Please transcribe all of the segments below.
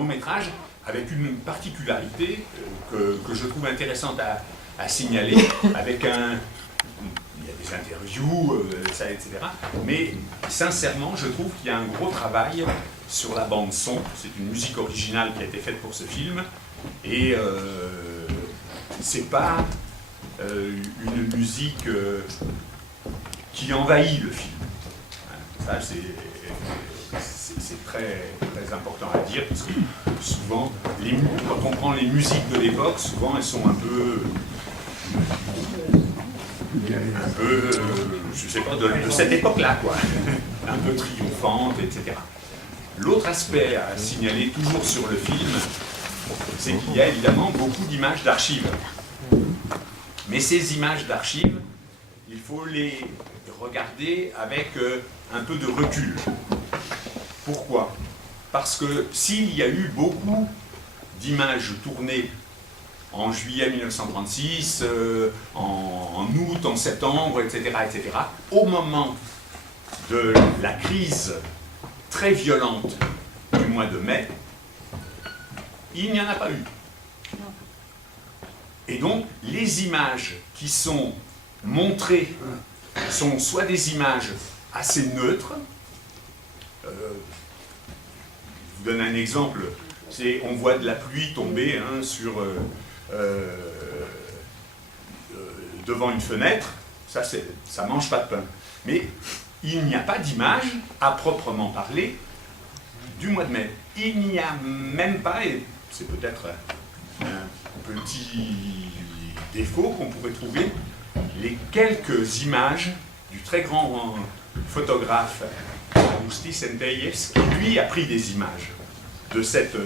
long métrage avec une particularité que je trouve intéressante à signaler, avec il y a des interviews, etc. Mais sincèrement, je trouve qu'il y a un gros travail sur la bande son. C'est une musique originale qui a été faite pour ce film. Et c'est pas une musique qui envahit le film. Ça, c'est très, très important à dire, parce que souvent, quand on prend les musiques de l'époque, souvent elles sont un peu je sais pas, de cette époque-là, quoi. Un peu triomphantes, etc. L'autre aspect à signaler toujours sur le film, c'est qu'il y a évidemment beaucoup d'images d'archives. Mais ces images d'archives, il faut les regarder avec un peu de recul. Pourquoi? Parce que s'il y a eu beaucoup d'images tournées en juillet 1936, en août, en septembre, etc., etc., au moment de la crise très violente du mois de mai, il n'y en a pas eu. Et donc, les images qui sont montrées sont soit des images assez neutres. Je vous donne un exemple. On voit de la pluie tomber devant une fenêtre. Ça mange pas de pain. Mais il n'y a pas d'image à proprement parler du mois de mai. Il n'y a même pas, et c'est peut-être un petit défaut qu'on pourrait trouver, les quelques images du très grand photographe Agustí Centelles, qui lui a pris des images de cet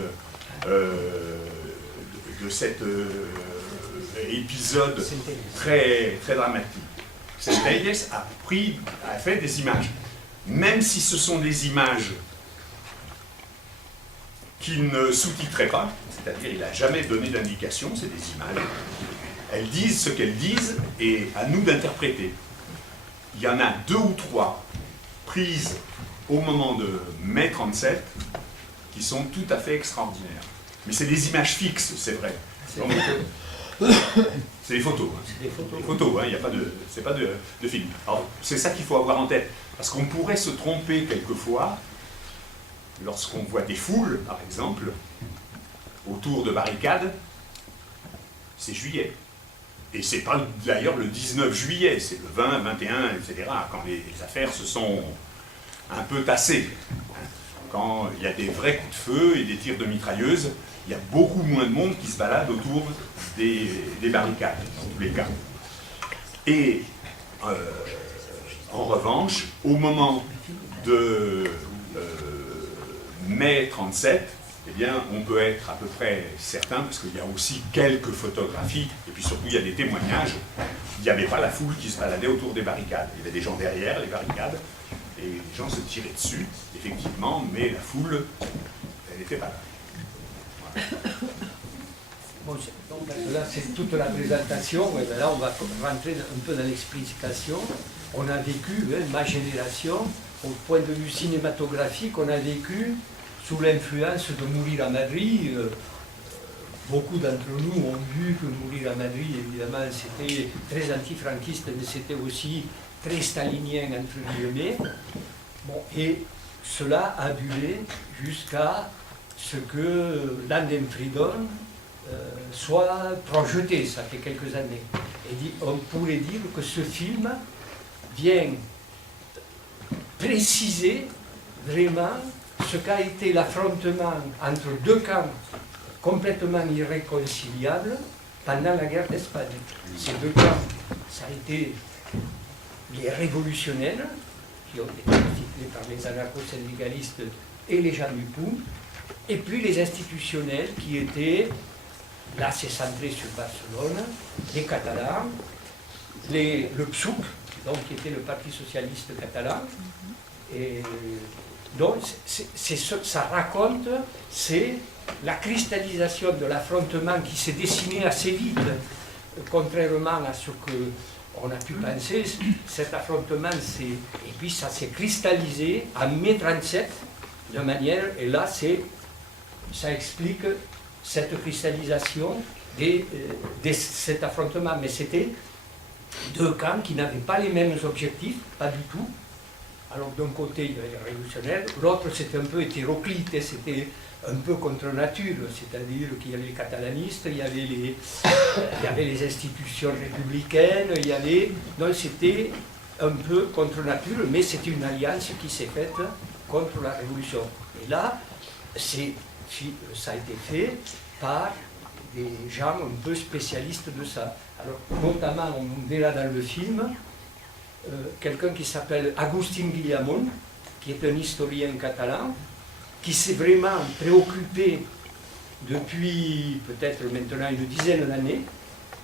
épisode très, très dramatique. Centelles a fait des images, même si ce sont des images qu'il ne sous-titrait pas, c'est-à-dire il n'a jamais donné d'indication, c'est des images. Elles disent ce qu'elles disent et à nous d'interpréter. Il y en a 2 ou 3 prises au moment de mai 37 qui sont tout à fait extraordinaires. Mais c'est des images fixes, c'est vrai. Donc, c'est des photos. Hein. C'est des photos, hein, il n'y a pas c'est pas de film. Alors, c'est ça qu'il faut avoir en tête. Parce qu'on pourrait se tromper quelquefois lorsqu'on voit des foules, par exemple, autour de barricades. C'est juillet. Et c'est pas d'ailleurs le 19 juillet, c'est le 20, 21, etc., quand les affaires se sont un peu tassées. Quand il y a des vrais coups de feu et des tirs de mitrailleuses, il y a beaucoup moins de monde qui se balade autour des barricades, dans tous les cas. Et en revanche, au moment de mai 37, eh bien, on peut être à peu près certain, parce qu'il y a aussi quelques photographies, et puis surtout il y a des témoignages, il n'y avait pas la foule qui se baladait autour des barricades. Il y avait des gens derrière les barricades, et les gens se tiraient dessus, effectivement, mais la foule, elle n'était pas là. Voilà. Bon, donc là, c'est toute la présentation, et là, on va rentrer un peu dans l'explication. On a vécu, ma génération, au point de vue cinématographique, on a vécu sous l'influence de Mourir à Madrid. Beaucoup d'entre nous ont vu que Mourir à Madrid, évidemment, c'était très antifranquiste, mais c'était aussi très stalinien, entre guillemets. Bon, et cela a duré jusqu'à ce que Landenfriedon soit projeté, ça fait quelques années. Et on pourrait dire que ce film vient préciser vraiment ce qu'a été l'affrontement entre 2 camps complètement irréconciliables pendant la guerre d'Espagne. Ces 2 camps, ça a été les révolutionnaires, qui ont été constitués par les anarcho-syndicalistes et les gens du POUM, et puis les institutionnels qui étaient, là c'est centré sur Barcelone, les Catalans, le PSUC, donc qui était le Parti socialiste catalan, et donc ça raconte, c'est la cristallisation de l'affrontement qui s'est dessiné assez vite, contrairement à ce qu'on a pu penser. Cet affrontement, et puis ça s'est cristallisé en mai 37 de manière, et là c'est ça explique cette cristallisation de cet affrontement. Mais c'était deux camps qui n'avaient pas les mêmes objectifs, pas du tout. Alors d'un côté, il y avait les révolutionnaires, l'autre c'était un peu hétéroclite, c'était un peu contre nature, c'est-à-dire qu'il y avait les catalanistes, il y avait les institutions républicaines, donc c'était un peu contre nature, mais c'était une alliance qui s'est faite contre la révolution. Et là, ça a été fait par des gens un peu spécialistes de ça. Alors, notamment, on verra dans le film quelqu'un qui s'appelle Agustín Guillamón, qui est un historien catalan, qui s'est vraiment préoccupé depuis peut-être maintenant une dizaine d'années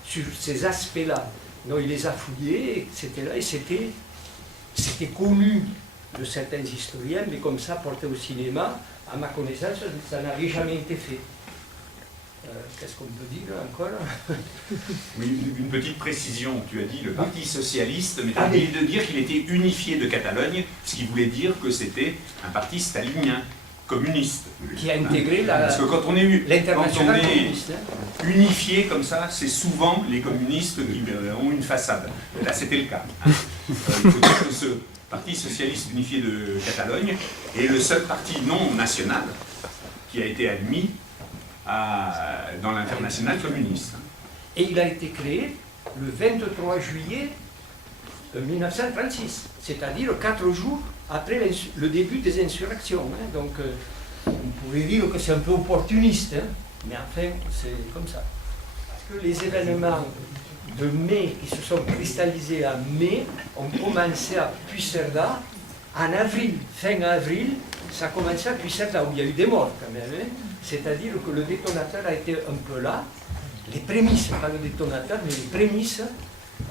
sur ces aspects-là. Donc il les a fouillés, etc. Et c'était connu de certains historiens, mais comme ça, porté au cinéma, à ma connaissance, ça n'avait jamais été fait. Qu'est-ce qu'on peut dire encore? Oui, une petite précision. Tu as dit le Parti socialiste, mais tu as oublié de dire qu'il était unifié de Catalogne, ce qui voulait dire que c'était un parti stalinien, communiste. Qui a intégré Parce que quand on est communiste, unifié comme ça, c'est souvent les communistes qui ont une façade. Et là, c'était le cas. Il faut dire que ce Parti socialiste unifié de Catalogne est le seul parti non national qui a été admis dans l'international communiste. Et il a été créé le 23 juillet 1936, c'est-à-dire 4 jours après le début des insurrections. Donc, on pourrait dire que c'est un peu opportuniste, mais enfin, c'est comme ça. Parce que les événements de mai qui se sont cristallisés en mai ont commencé à Puigcerdà en avril, fin avril. Ça a commencé à Puigcerdà, où il y a eu des morts quand même. C'est-à-dire que le détonateur a été un peu là. Les prémices, pas le détonateur, mais les prémices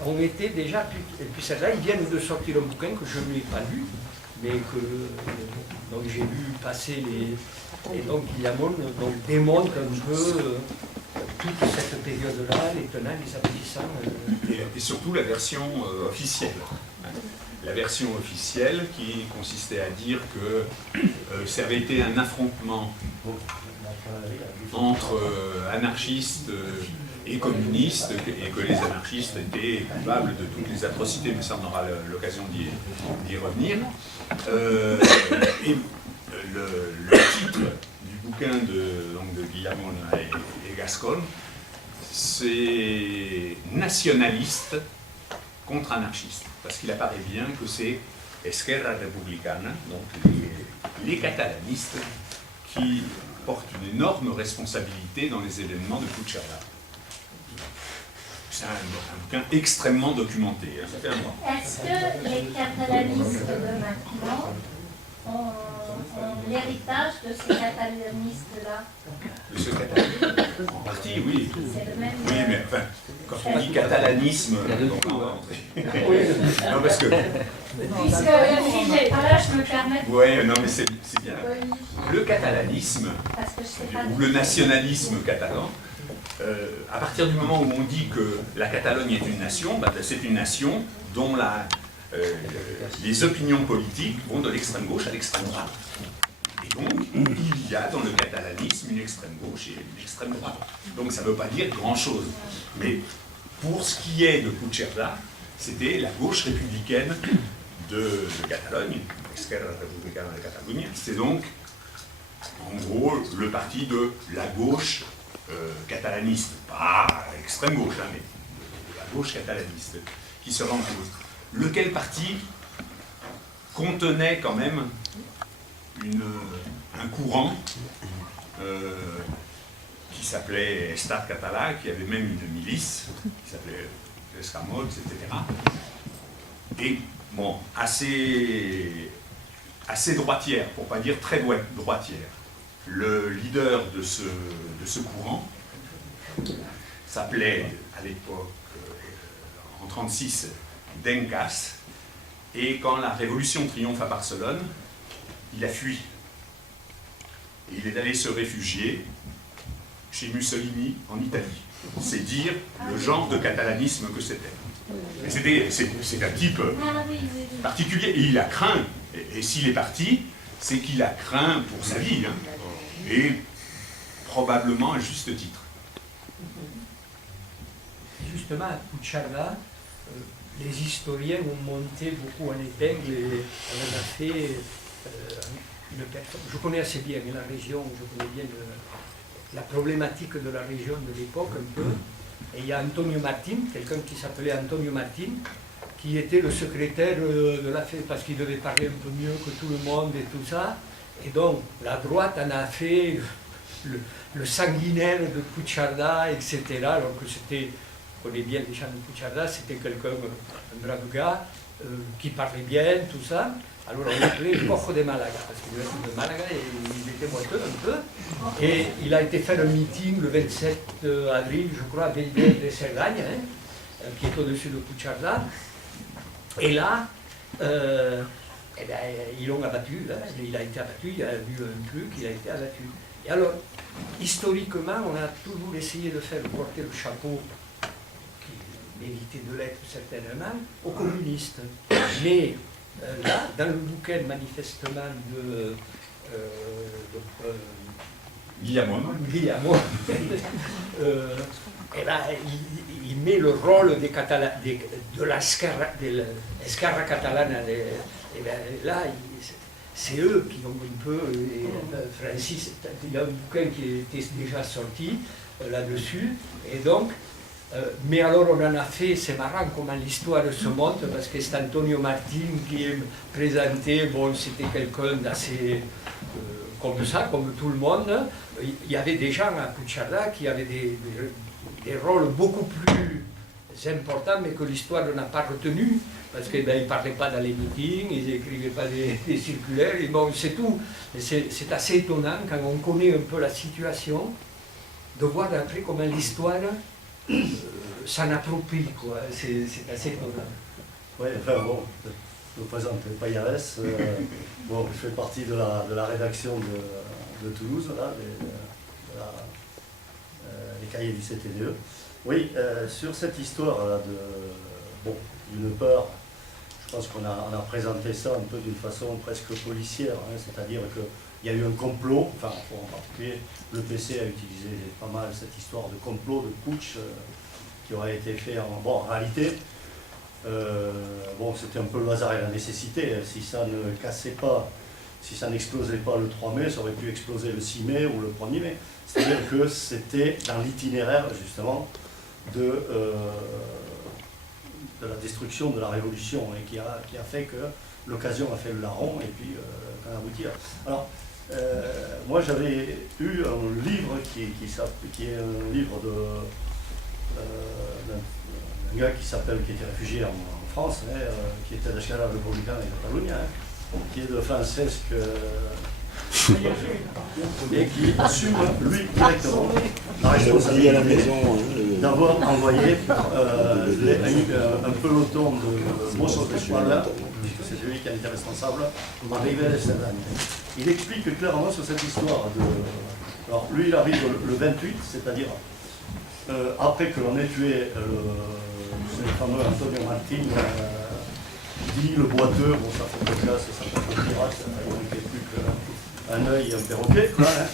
ont été déjà. Et puis celles-là, ils viennent de sortir un bouquin que je n'ai pas lu, mais que donc j'ai vu passer les. Et donc Guillamón démontre un peu toute cette période-là, les tenants, les aboutissants. Et surtout la version officielle. La version officielle qui consistait à dire que ça avait été un affrontement entre anarchistes et communistes, et que les anarchistes étaient coupables de toutes les atrocités, mais ça on aura l'occasion d'y revenir. Et le titre du bouquin de Guillamón et Gascon, c'est nationaliste contre anarchiste, parce qu'il apparaît bien que c'est Esquerra Republicana, donc les catalanistes, qui portent une énorme responsabilité dans les événements de Puigcerdà. C'est un bouquin extrêmement documenté. Est-ce que les catalanistes de maintenant ont l'héritage de ces catalanistes-là? De ce catalanisme? En partie, oui. C'est le même. Oui, mais enfin, quand on dit catalanisme, on va rentrer. Non, parce que. Puisque si j'ai pas là, je me permets. Oui, non, mais c'est bien. Le catalanisme, Parce que je sais pas. ou le nationalisme catalan, à partir du moment où on dit que la Catalogne est une nation, bah, c'est une nation dont les opinions politiques vont de l'extrême gauche à l'extrême droite. Et donc, il y a dans le catalanisme une extrême gauche et une extrême droite. Donc ça ne veut pas dire grand-chose. Mais pour ce qui est de Puigcerdà, c'était la gauche républicaine de Catalogne, Esquerra Republicana de Catalunya. C'est donc, en gros, le parti de la gauche catalaniste, pas extrême gauche, hein, mais de la gauche catalaniste, qui se rencontre. Lequel parti contenait quand même un courant qui s'appelait Estat Català, qui avait même une milice, qui s'appelait Escamots, etc. Et bon, assez droitière, pour ne pas dire très droitière. Le leader de ce courant s'appelait à l'époque, en 1936, Dencas, et quand la révolution triomphe à Barcelone, il a fui. Et il est allé se réfugier chez Mussolini en Italie. C'est dire le genre de catalanisme que c'était. C'est un type particulier, et il a craint, et s'il est parti, c'est qu'il a craint pour sa vie. Hein. Et probablement à juste titre. Justement, à Pucharda, les historiens ont monté beaucoup en épingle et on en a fait une personne. Je connais assez bien la région, je connais bien la problématique de la région de l'époque un peu. Et il y a Antonio Martin, quelqu'un qui s'appelait Antonio Martin, qui était le secrétaire de la fête parce qu'il devait parler un peu mieux que tout le monde et tout ça. Et donc, la droite en a fait le sanguinaire de Pucharda, etc. Alors que c'était, on connaît bien les gens de Pucharda, c'était quelqu'un, un brave gars, qui parlait bien, tout ça. Alors on l'appelait Cojo de Malaga, parce qu'il était de Malaga et il était boiteux un peu. Et il a été faire un meeting le 27 avril, je crois, à Belleville de Cerdagne, qui est au-dessus de Pucharda. Et là, eh ben, ils l'ont abattu, hein. Il a été abattu, il a eu un truc, il a été abattu. Et alors, historiquement, on a toujours essayé de faire porter le chapeau, qui méritait de l'être certainement, aux communistes. Mais là, dans le bouquin manifestement de Guillamon. Eh ben, il met le rôle de l'Esquerra catalana. Et ben, là, c'est eux qui ont un peu. Francis, il y a un bouquin qui était déjà sorti là-dessus. Et donc, mais alors on en a fait, c'est marrant comment l'histoire se monte, parce que c'est Antonio Martin qui est présenté, bon, c'était quelqu'un d'assez comme ça, comme tout le monde. Il y avait des gens à Pucharda qui avaient des rôles beaucoup plus importants, mais que l'histoire n'a pas retenu, parce qu'ils ne parlaient pas dans les meetings, ils n'écrivaient pas des circulaires, et bon, c'est tout. C'est assez étonnant, quand on connaît un peu la situation, de voir après comment l'histoire s'en approprie, quoi. C'est assez étonnant. Oui, enfin bon, je me présente Payares, bon, je fais partie de la rédaction de Toulouse, là, les cahiers du CTDE. Oui, sur cette histoire bon, d'une part, je pense qu'on a présenté ça un peu d'une façon presque policière, hein, c'est-à-dire qu'il y a eu un complot, enfin en particulier le PC a utilisé pas mal cette histoire de complot, de putsch qui aurait été fait en réalité. Bon, c'était un peu le hasard et la nécessité. Si ça ne cassait pas, si ça n'explosait pas le 3 mai, ça aurait pu exploser le 6 mai ou le 1er mai. C'est-à-dire que c'était dans l'itinéraire, justement, de la destruction de la Révolution, et qui a fait que l'occasion a fait le larron, et puis qu'on a abouti. Alors, moi j'avais eu un livre qui est un livre d'un gars qui était réfugié en France, hein, qui était d'Esquerra Republicana de Catalunya, hein, qui est de Francesc et qui assume lui directement la responsabilité d'avoir envoyé un peloton de Mossos d'Esquadra, puisque c'est lui qui en était responsable, à Ribera de Cerdagne. Il explique clairement sur cette histoire de... Alors lui il arrive le 28, c'est-à-dire après que l'on ait tué le fameux Antonio Martin, dit le boiteux, bon ça fait de classe, ça fait de pirate, il ne manquait plus qu'un œil et un perroquet, quoi, hein.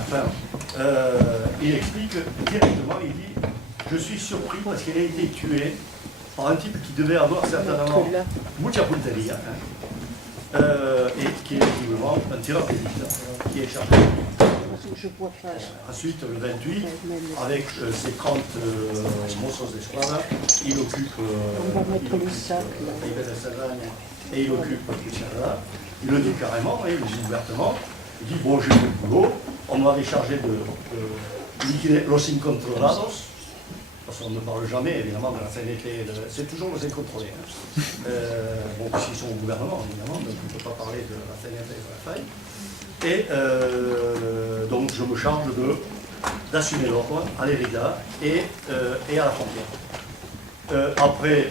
Enfin, il explique directement, il dit « Je suis surpris parce qu'il a été tué par un type qui devait avoir certainement mucha punteria, hein, et qui est visiblement un tireur d'élite, qui est échappé. » Ensuite, le 28, avec ses 30 Mossos d'Esquadra, il occupe Ribera de Cerdagne et il occupe Pucharda. Il le dit carrément, il le dit ouvertement. Il dit, bon, j'ai fait le boulot, on m'avait chargé de liquider los incontrolados, parce qu'on ne parle jamais, évidemment, de la CNT, c'est toujours les incontrôlés. Hein. Bon, puisqu'ils sont au gouvernement, évidemment, donc on ne peut pas parler de la CNT et de la faille. Et donc je me charge d'assumer l'ordre à l'Érida et à la frontière. Après,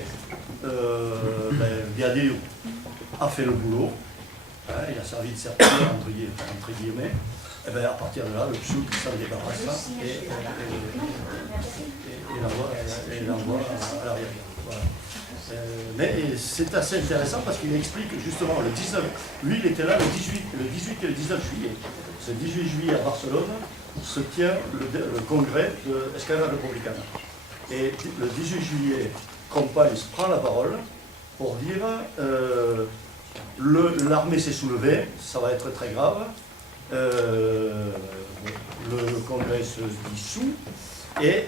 Diadio a fait le boulot, hein, il a servi de serpillière entre guillemets, et bien à partir de là, le PSUC s'en débarrasse et l'envoie à l'arrière. Voilà. Mais c'est assez intéressant parce qu'il explique justement le 19, lui il était là le 18 et le 19 juillet. C'est le 18 juillet à Barcelone, se tient le congrès de Esquerra Republicana. Et le 18 juillet, Companys prend la parole pour dire l'armée s'est soulevée, ça va être très grave, le congrès se dissout, et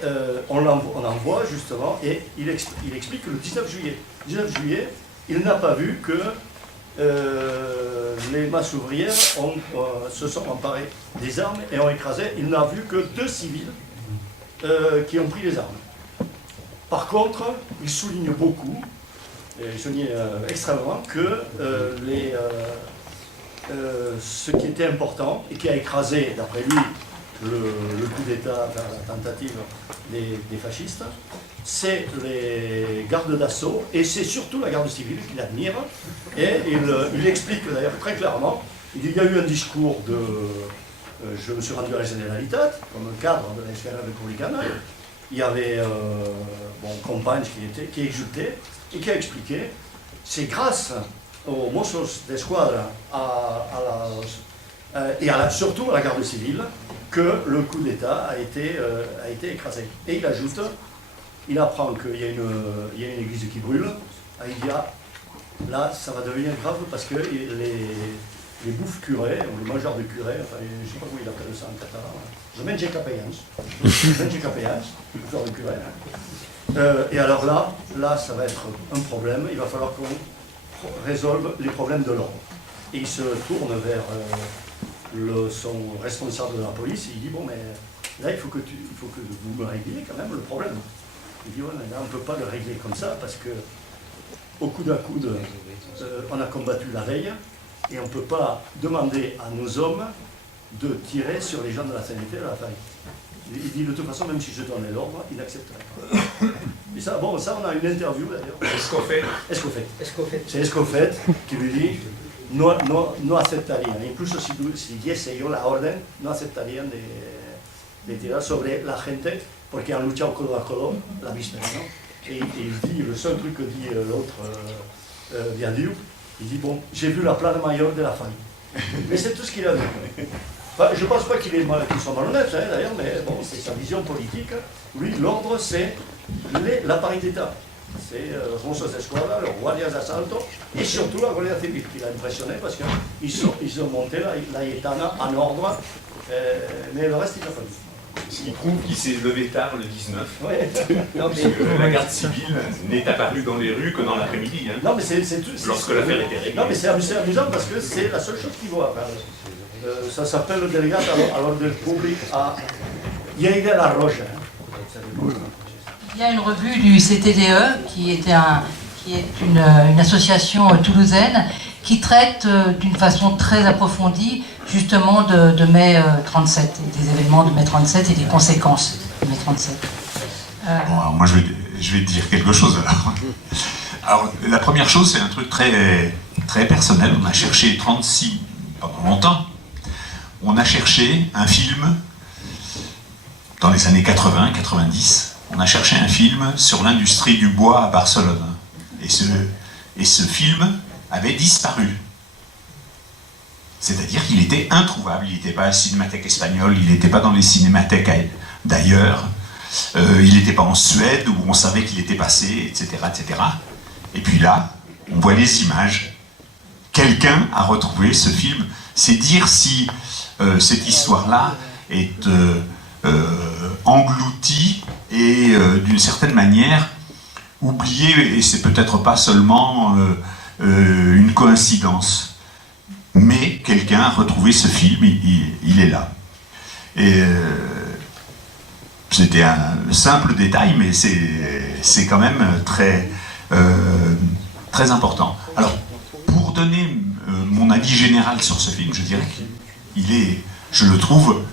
on envoie justement, et il explique que le 19 juillet, il n'a pas vu que les masses ouvrières se sont emparées des armes et ont écrasé. Il n'a vu que 2 civils qui ont pris les armes. Par contre, il souligne beaucoup, et il souligne extrêmement, que ce qui était important et qui a écrasé, d'après lui, le coup d'État, la tentative des fascistes, c'est les gardes d'assaut et c'est surtout la garde civile qu'il admire. Et il explique d'ailleurs très clairement, il dit il y a eu un discours de... je me suis rendu à la Generalitat, comme cadre de l'Esquerra Republicana. Il y avait Companys qui exultait et qui a expliqué c'est grâce aux Mossos d'Esquadra et surtout à la garde civile que le coup d'État a été écrasé. Et il ajoute, il apprend qu'il y a une église qui brûle, et il dit là ça va devenir grave parce que les bouffes curés, ou les mangeurs de curés, enfin je ne sais pas comment il appelle ça en catalan, je mange capellans, bouffeurs de curés. Et alors là ça va être un problème, il va falloir qu'on résolve les problèmes de l'ordre. Et il se tourne vers son responsable de la police et il dit bon mais là il faut que vous me régliez quand même le problème. Il dit ouais mais là on ne peut pas le régler comme ça parce que au coude à coude on a combattu la veille et on ne peut pas demander à nos hommes de tirer sur les gens de la sanité de la faille. Il dit de toute façon même si je donnais l'ordre il n'accepterait pas. Et ça on a une interview d'ailleurs. Escofet. C'est Escofet qui lui dit no aceptarían, incluso si diese yo la orden, no aceptarían de tirar sobre la gente porque han luchado codo a codo la víspera, ¿no? Et il dit, le seul truc que dit l'autre Viadur, il dit bon, j'ai vu la plane mayor de la faille. Mais c'est tout ce qu'il a vu. Enfin, je ne pense pas qu'il soit malhonnête d'ailleurs, mais bon, c'est sa vision politique. Lui, l'ordre, c'est l'appareil d'État. C'est Mossos d'Esquadra, los guardias d'assalto et surtout la Guardia Civile qui l'a impressionné parce qu'ils ont monté la Yetana en ordre, mais le reste il a fallu. Ce qui prouve qu'il s'est levé tard le 19, Ouais. parce que la garde civile n'est apparue dans les rues que dans l'après-midi, hein, Non mais c'est tout. lorsque l'affaire était réglée. Non mais c'est amusant parce que c'est la seule chose qu'il voit. Ça s'appelle le délégat à l'ordre public à Lleida de la Roja. Il y a une revue du CTDE qui est une association toulousaine qui traite d'une façon très approfondie justement de mai 37 et des événements de mai 37 et des conséquences de mai 37. Bon, alors moi je vais te dire quelque chose alors. Alors la première chose c'est un truc très, très personnel, on a cherché 36, pendant longtemps, on a cherché un film dans les années 80-90. On a cherché un film sur l'industrie du bois à Barcelone. Et ce film avait disparu. C'est-à-dire qu'il était introuvable. Il n'était pas à la Cinémathèque espagnole, il n'était pas dans les cinémathèques d'ailleurs. Il n'était pas en Suède où on savait qu'il était passé, etc., etc. Et puis là, on voit les images. Quelqu'un a retrouvé ce film. C'est dire si cette histoire-là est engloutie et d'une certaine manière oubliée, et c'est peut-être pas seulement une coïncidence, mais quelqu'un a retrouvé ce film, il est là. Et c'était un simple détail, mais c'est quand même très, très important. Alors, pour donner mon avis général sur ce film, je dirais qu'il est, je le trouve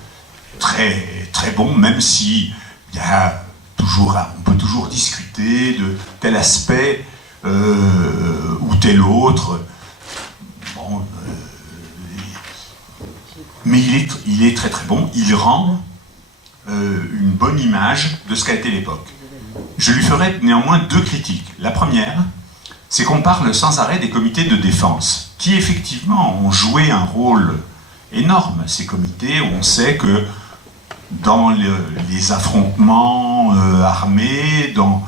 très, très bon, même si on peut toujours discuter de tel aspect ou tel autre. Bon, mais il est très très bon. Il rend une bonne image de ce qu'a été l'époque. Je lui ferai néanmoins 2 critiques. La première, c'est qu'on parle sans arrêt des comités de défense, qui effectivement ont joué un rôle énorme. Ces comités, on sait que dans les affrontements armés, dans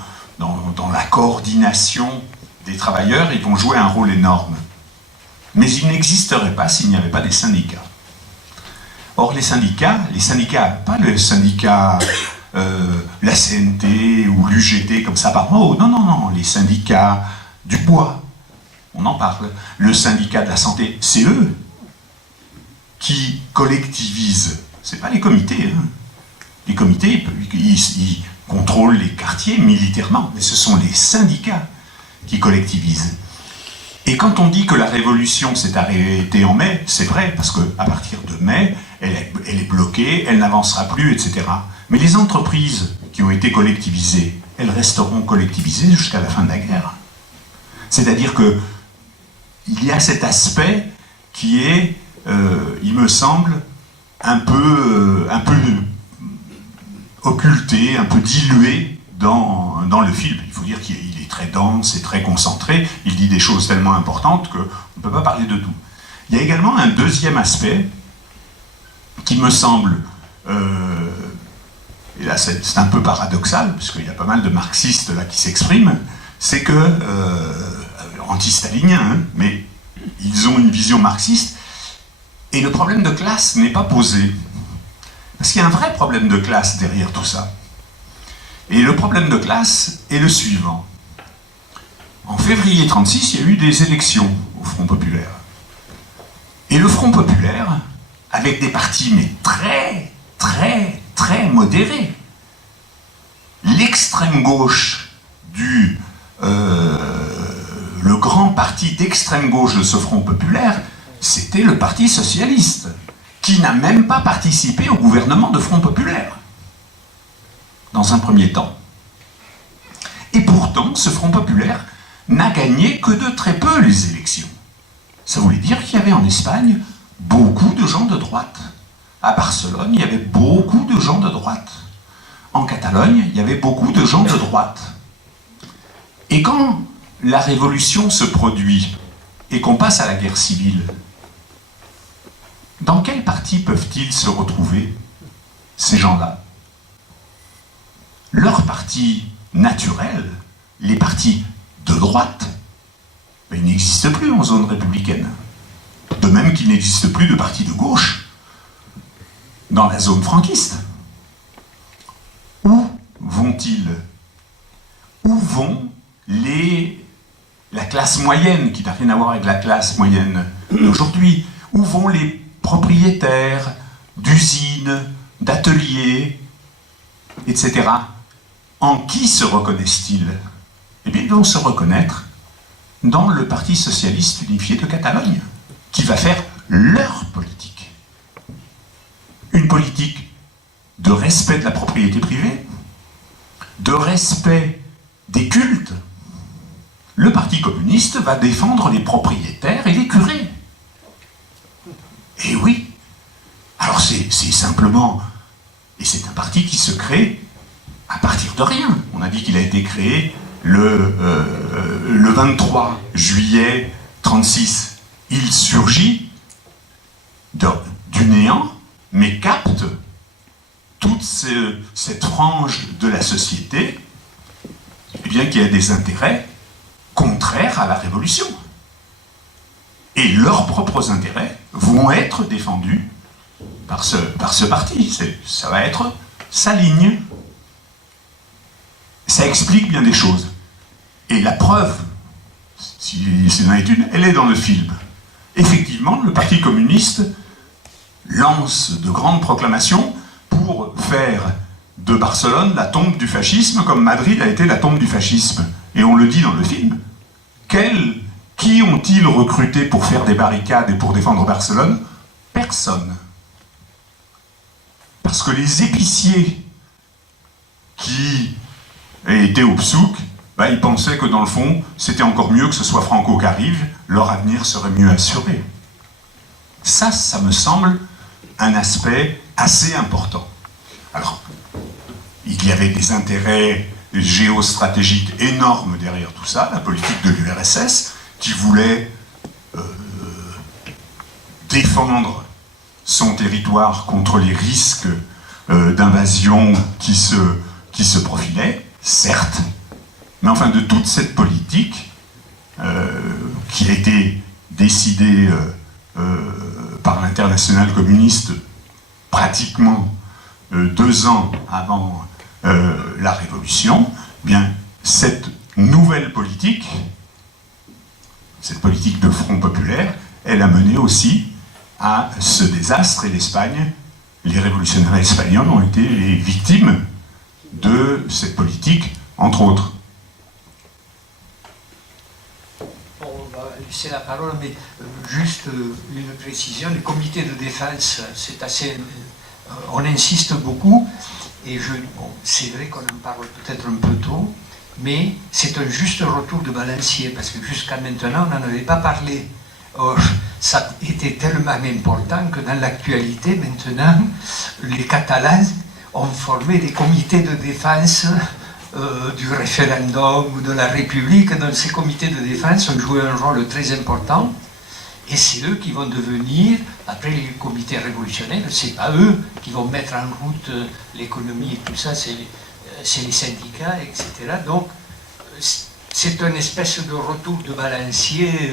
la coordination des travailleurs, ils vont jouer un rôle énorme. Mais ils n'existeraient pas s'il n'y avait pas des syndicats. Or, les syndicats, pas le syndicat, la CNT ou l'UGT comme ça par mot, non, les syndicats du bois, on en parle, le syndicat de la santé, c'est eux qui collectivisent, c'est pas les comités, hein. Les comités, ils contrôlent les quartiers militairement, mais ce sont les syndicats qui collectivisent. Et quand on dit que la révolution s'est arrêtée en mai, c'est vrai, parce qu'à partir de mai, elle est bloquée, elle n'avancera plus, etc. Mais les entreprises qui ont été collectivisées, elles resteront collectivisées jusqu'à la fin de la guerre. C'est-à-dire qu'il y a cet aspect qui est, il me semble, un peu occulté, un peu dilué dans le film. Il faut dire qu'il est très dense et très concentré, il dit des choses tellement importantes qu'on ne peut pas parler de tout. Il y a également un deuxième aspect qui me semble, et là c'est un peu paradoxal, puisqu'il y a pas mal de marxistes là qui s'expriment, c'est que, anti-staliniens, hein, mais ils ont une vision marxiste, et le problème de classe n'est pas posé. Parce qu'il y a un vrai problème de classe derrière tout ça. Et le problème de classe est le suivant. En février 1936, il y a eu des élections au Front Populaire. Et le Front Populaire, avec des partis mais très, très, très modérés, l'extrême gauche le grand parti d'extrême gauche de ce Front Populaire, c'était le Parti Socialiste, qui n'a même pas participé au gouvernement de Front Populaire, dans un premier temps. Et pourtant, ce Front Populaire n'a gagné que de très peu les élections. Ça voulait dire qu'il y avait en Espagne beaucoup de gens de droite. À Barcelone, il y avait beaucoup de gens de droite. En Catalogne, il y avait beaucoup de gens de droite. Et quand la révolution se produit et qu'on passe à la guerre civile, dans quel parti peuvent-ils se retrouver, ces gens-là? Leur parti naturel, les partis de droite, ils n'existent plus en zone républicaine. De même qu'il n'existe plus de parti de gauche dans la zone franquiste. Où vont-ils? Où vont la classe moyenne, qui n'a rien à voir avec la classe moyenne d'aujourd'hui? Où vont les propriétaires d'usines, d'ateliers, etc. En qui se reconnaissent-ils? Eh bien, ils vont se reconnaître dans le Parti Socialiste Unifié de Catalogne, qui va faire leur politique. Une politique de respect de la propriété privée, de respect des cultes. Le Parti communiste va défendre les propriétaires et les curés. Et oui, alors c'est simplement, et c'est un parti qui se crée à partir de rien. On a dit qu'il a été créé le 23 juillet 1936. Il surgit du néant, mais capte toute cette frange de la société, eh bien, qui a des intérêts contraires à la révolution. Et leurs propres intérêts vont être défendus par ce parti. Ça va être sa ligne. Ça explique bien des choses. Et la preuve, si c'en est une, elle est dans le film. Effectivement, le Parti communiste lance de grandes proclamations pour faire de Barcelone la tombe du fascisme, comme Madrid a été la tombe du fascisme. Et on le dit dans le film. Qui ont-ils recruté pour faire des barricades et pour défendre Barcelone? Personne. Parce que les épiciers qui étaient au PSOUC, ils pensaient que dans le fond, c'était encore mieux que ce soit Franco qui arrive, leur avenir serait mieux assuré. Ça me semble un aspect assez important. Alors, il y avait des intérêts géostratégiques énormes derrière tout ça, la politique de l'URSS, qui voulait défendre son territoire contre les risques d'invasion qui se profilait, certes, mais enfin de toute cette politique qui a été décidée par l'internationale communiste pratiquement 2 ans avant la Révolution, eh bien, cette nouvelle politique, cette politique de front populaire, elle a mené aussi à ce désastre, et l'Espagne, les révolutionnaires espagnols ont été les victimes de cette politique, entre autres. On va laisser la parole, mais juste une précision. Le comité de défense, c'est assez... on insiste beaucoup, et c'est vrai qu'on en parle peut-être un peu tôt, mais c'est un juste retour de balancier, parce que jusqu'à maintenant, on n'en avait pas parlé. Or, ça était tellement important que dans l'actualité, maintenant, les Catalans ont formé des comités de défense du référendum ou de la République. Dans ces comités de défense ont joué un rôle très important, et c'est eux qui vont devenir, après les comités révolutionnaires, c'est pas eux qui vont mettre en route l'économie et tout ça, c'est les syndicats, etc. Donc, c'est une espèce de retour de balancier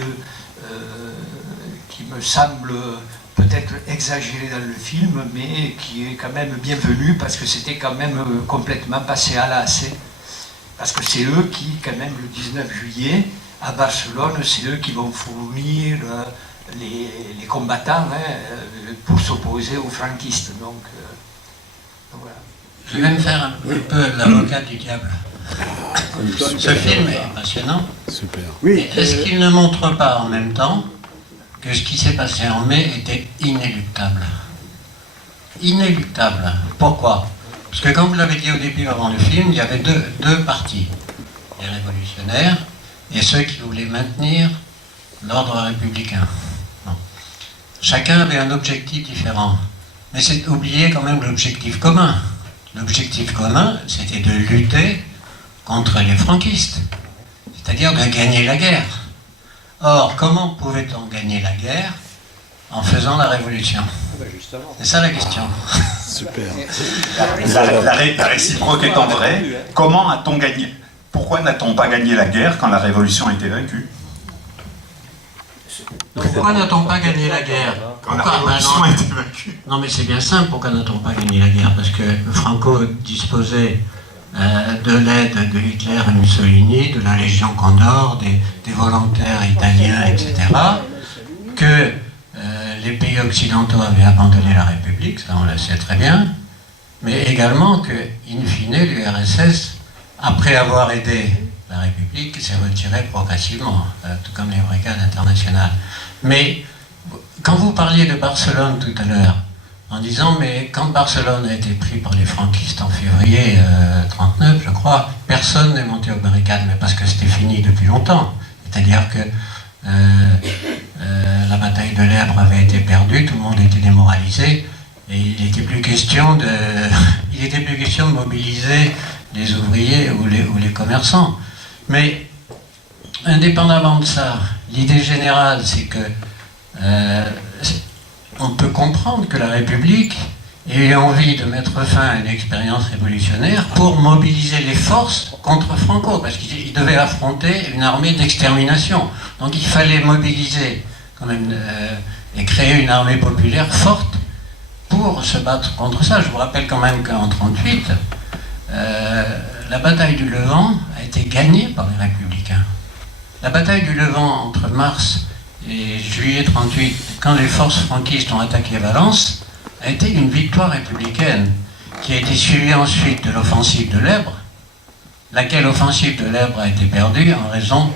qui me semble peut-être exagéré dans le film, mais qui est quand même bienvenu, parce que c'était quand même complètement passé à l'as. Parce que c'est eux qui, quand même, le 19 juillet, à Barcelone, c'est eux qui vont fournir les combattants pour s'opposer aux franquistes. Donc voilà. Je vais me faire un peu l'avocat du diable. Ce film est passionnant. Super. Oui. Est-ce qu'il ne montre pas en même temps que ce qui s'est passé en mai était inéluctable? Inéluctable. Pourquoi? Parce que comme vous l'avez dit au début avant le film, il y avait deux partis. Les révolutionnaires et ceux qui voulaient maintenir l'ordre républicain. Bon. Chacun avait un objectif différent. Mais c'est oublier quand même l'objectif commun. L'objectif commun, c'était de lutter contre les franquistes, c'est-à-dire de gagner la guerre. Or, comment pouvait-on gagner la guerre en faisant la révolution? C'est ça la question. Super. La réciproque étant vraie, comment a-t-on gagné? Pourquoi n'a-t-on pas gagné la guerre quand la révolution a été vaincue? Pourquoi n'a-t-on pas gagné la guerre? Quand la révolution a été vaincue. Non, mais c'est bien simple, pourquoi n'a-t-on pas gagné la guerre? Parce que Franco disposait de l'aide de Hitler et Mussolini, de la Légion Condor, des volontaires italiens, etc., que les pays occidentaux avaient abandonné la République, ça on le sait très bien, mais également que, in fine, l'URSS, après avoir aidé la République, s'est retirée progressivement, tout comme les brigades internationales. Mais quand vous parliez de Barcelone tout à l'heure, en disant, mais quand Barcelone a été pris par les franquistes en février 1939, je crois, personne n'est monté aux barricades, mais parce que c'était fini depuis longtemps. C'est-à-dire que la bataille de l'Èbre avait été perdue, tout le monde était démoralisé, et il n'était plus question de mobiliser les ouvriers ou les commerçants. Mais, indépendamment de ça, l'idée générale, c'est que on peut comprendre que la République ait eu envie de mettre fin à une expérience révolutionnaire pour mobiliser les forces contre Franco, parce qu'il devait affronter une armée d'extermination. Donc il fallait mobiliser quand même et créer une armée populaire forte pour se battre contre ça. Je vous rappelle quand même qu'en 1938, la bataille du Levant a été gagnée par les républicains. La bataille du Levant entre mars et juillet 1938, quand les forces franquistes ont attaqué Valence, a été une victoire républicaine qui a été suivie ensuite de l'offensive de l'Èbre, laquelle offensive de l'Èbre a été perdue en raison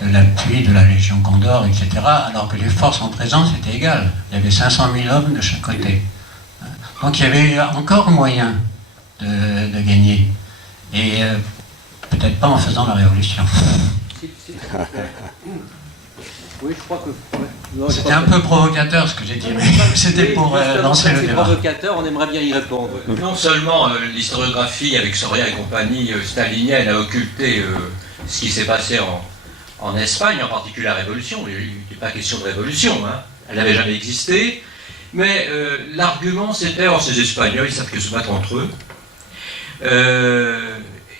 de l'appui de la Légion Condor, etc., alors que les forces en présence étaient égales. Il y avait 500 000 hommes de chaque côté. Donc il y avait encore moyen de gagner. Et peut-être pas en faisant la révolution. Oui, je crois que... C'était un peu provocateur ce que j'ai dit, mais c'était pour lancer le débat. Provocateur, on aimerait bien y répondre. Non seulement l'historiographie avec Soria et compagnie stalinienne a occulté ce qui s'est passé en Espagne, en particulier la Révolution. Il n'était pas question de révolution, hein. Elle n'avait jamais existé. Mais l'argument c'était, oh, ces Espagnols, ils savent que se battre entre eux.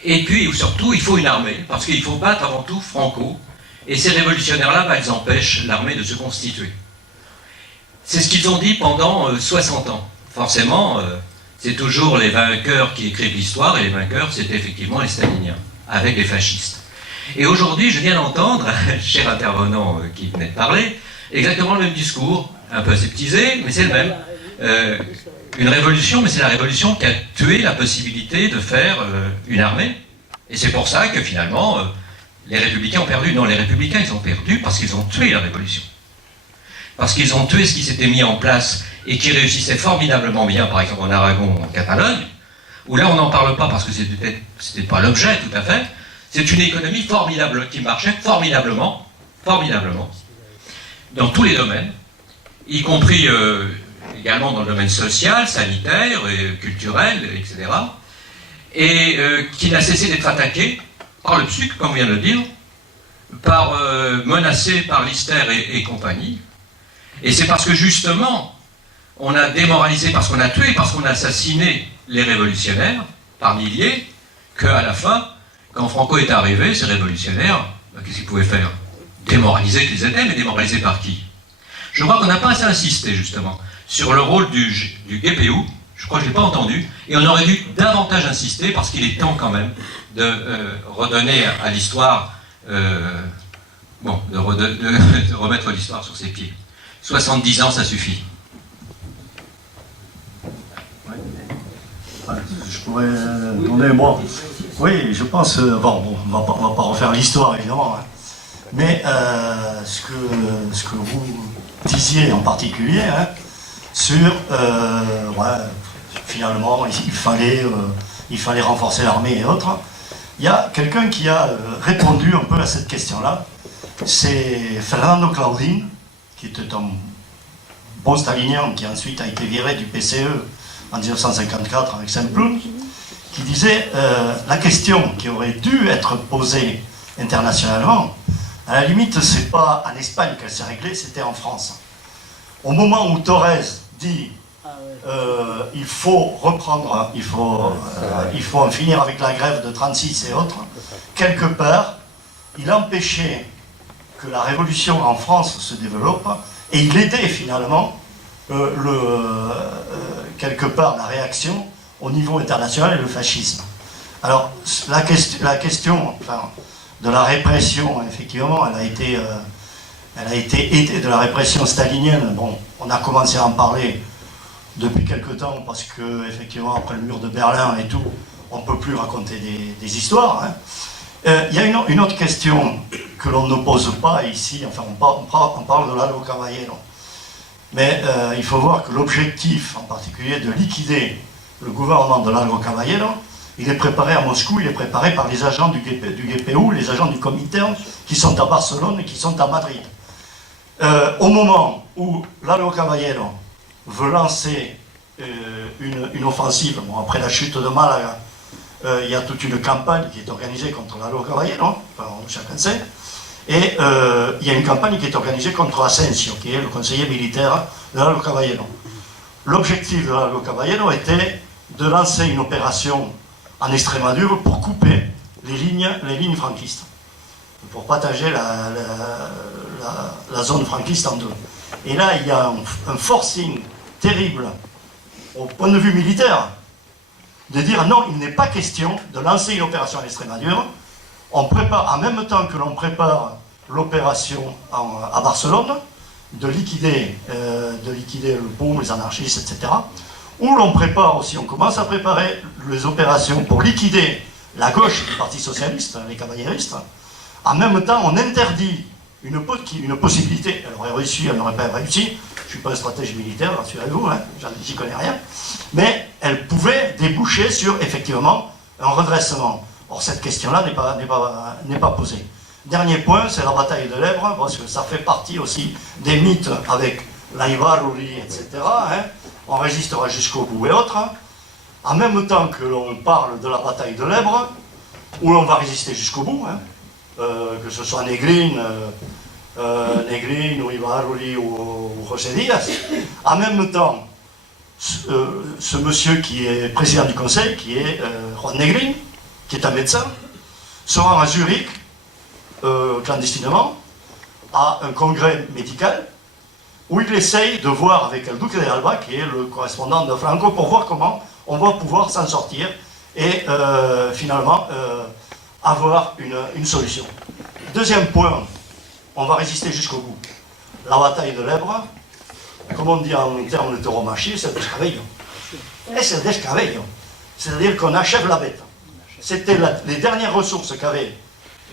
Et puis, surtout, il faut une armée, parce qu'il faut battre avant tout Franco. Et ces révolutionnaires-là, bah, ils empêchent l'armée de se constituer. C'est ce qu'ils ont dit pendant 60 ans. Forcément, c'est toujours les vainqueurs qui écrivent l'histoire, et les vainqueurs, c'était effectivement les staliniens, avec les fascistes. Et aujourd'hui, je viens d'entendre, cher intervenant qui venait de parler, exactement le même discours, un peu aseptisé, mais c'est le même. Une révolution, mais c'est la révolution qui a tué la possibilité de faire une armée. Et c'est pour ça que finalement, les républicains ont perdu. Non, les républicains, ils ont perdu parce qu'ils ont tué la révolution. Parce qu'ils ont tué ce qui s'était mis en place et qui réussissait formidablement bien, par exemple en Aragon, en Catalogne, où là on n'en parle pas parce que c'était pas l'objet tout à fait. C'est une économie formidable qui marchait formidablement, dans tous les domaines, y compris également dans le domaine social, sanitaire, et culturel, etc. Et qui n'a cessé d'être attaqué par le PSUC, comme on vient de le dire, menacé par Lister et compagnie. Et c'est parce que justement, on a démoralisé, parce qu'on a tué, parce qu'on a assassiné les révolutionnaires par milliers, qu'à la fin, quand Franco est arrivé, ces révolutionnaires, ben, qu'est-ce qu'ils pouvaient faire? Démoraliser qu'ils étaient, mais démoralisés par qui? Je crois qu'on n'a pas assez insisté, justement, sur le rôle du GPU. Je crois que je ne l'ai pas entendu. Et on aurait dû davantage insister, parce qu'il est temps quand même de redonner à l'histoire, de remettre l'histoire sur ses pieds. 70 ans, ça suffit. Je pourrais donner, bon, oui, je pense, bon, on va pas refaire l'histoire évidemment, hein, mais ce que vous disiez en particulier, hein, sur, finalement, il fallait renforcer l'armée et autres, il y a quelqu'un qui a répondu un peu à cette question-là, c'est Fernando Claudin, qui était un bon stalinien, qui ensuite a été viré du PCE en 1954 avec Semplun, qui disait la question qui aurait dû être posée internationalement, à la limite, c'est pas en Espagne qu'elle s'est réglée, c'était en France. Au moment où Torres dit il faut reprendre, il faut en finir avec la grève de 36 et autres, quelque part, il empêchait que la révolution en France se développe et il aidait finalement quelque part la réaction au niveau international et le fascisme. Alors la question enfin, de la répression, effectivement, elle a été aidée de la répression stalinienne. Bon, on a commencé à en parler depuis quelque temps parce que effectivement après le mur de Berlin et tout, on ne peut plus raconter des histoires. Hein. Il y a une autre question que l'on ne pose pas ici, enfin on parle de Lalo Caballero. Mais il faut voir que l'objectif, en particulier, de liquider le gouvernement de Lalo Caballero, il est préparé à Moscou, il est préparé par les agents du GPU, les agents du Comintern, qui sont à Barcelone et qui sont à Madrid. Au moment où Lalo Caballero veut lancer une offensive, bon, après la chute de Malaga, il y a toute une campagne qui est organisée contre Lalo Caballero, enfin, chacun sait. Et il y a une campagne qui est organisée contre Asensio, qui est le conseiller militaire de Lalo Caballero. L'objectif de Lalo Caballero était de lancer une opération en Extrémadure pour couper les lignes franquistes, pour partager la zone franquiste en deux. Et là, il y a un forcing terrible au point de vue militaire, de dire non, il n'est pas question de lancer une opération en Extrémadure. On prépare, en même temps que l'on prépare l'opération à Barcelone, de liquider le POUM, les anarchistes, etc. Où l'on prépare aussi, on commence à préparer les opérations pour liquider la gauche du Parti Socialiste, les caballéristes. En même temps, on interdit une possibilité, elle aurait réussi, elle n'aurait pas réussi, je ne suis pas un stratège militaire, rassurez-vous, hein, j'y connais rien, mais elle pouvait déboucher sur, effectivement, un redressement. Or, cette question-là n'est pas posée. Dernier point, c'est la bataille de l'Èbre, parce que ça fait partie aussi des mythes avec l'Aivaruri, etc. Hein. On résistera jusqu'au bout et autres. En même temps que l'on parle de la bataille de l'Èbre, où l'on va résister jusqu'au bout, hein, que ce soit Negrin, Negrin ou Ibaruri ou José Díaz. En même temps, ce monsieur qui est président du conseil, qui est Juan Negrin, qui est un médecin, se rend à Zurich, clandestinement, à un congrès médical, où il essaye de voir avec el Duque de Alba, qui est le correspondant de Franco, pour voir comment on va pouvoir s'en sortir et finalement avoir une solution. Deuxième point, on va résister jusqu'au bout. La bataille de l'Èbre, comme on dit en termes de tauromachie, c'est le descabello. Et c'est le descabello. C'est-à-dire qu'on achève la bête. C'était les dernières ressources qu'avait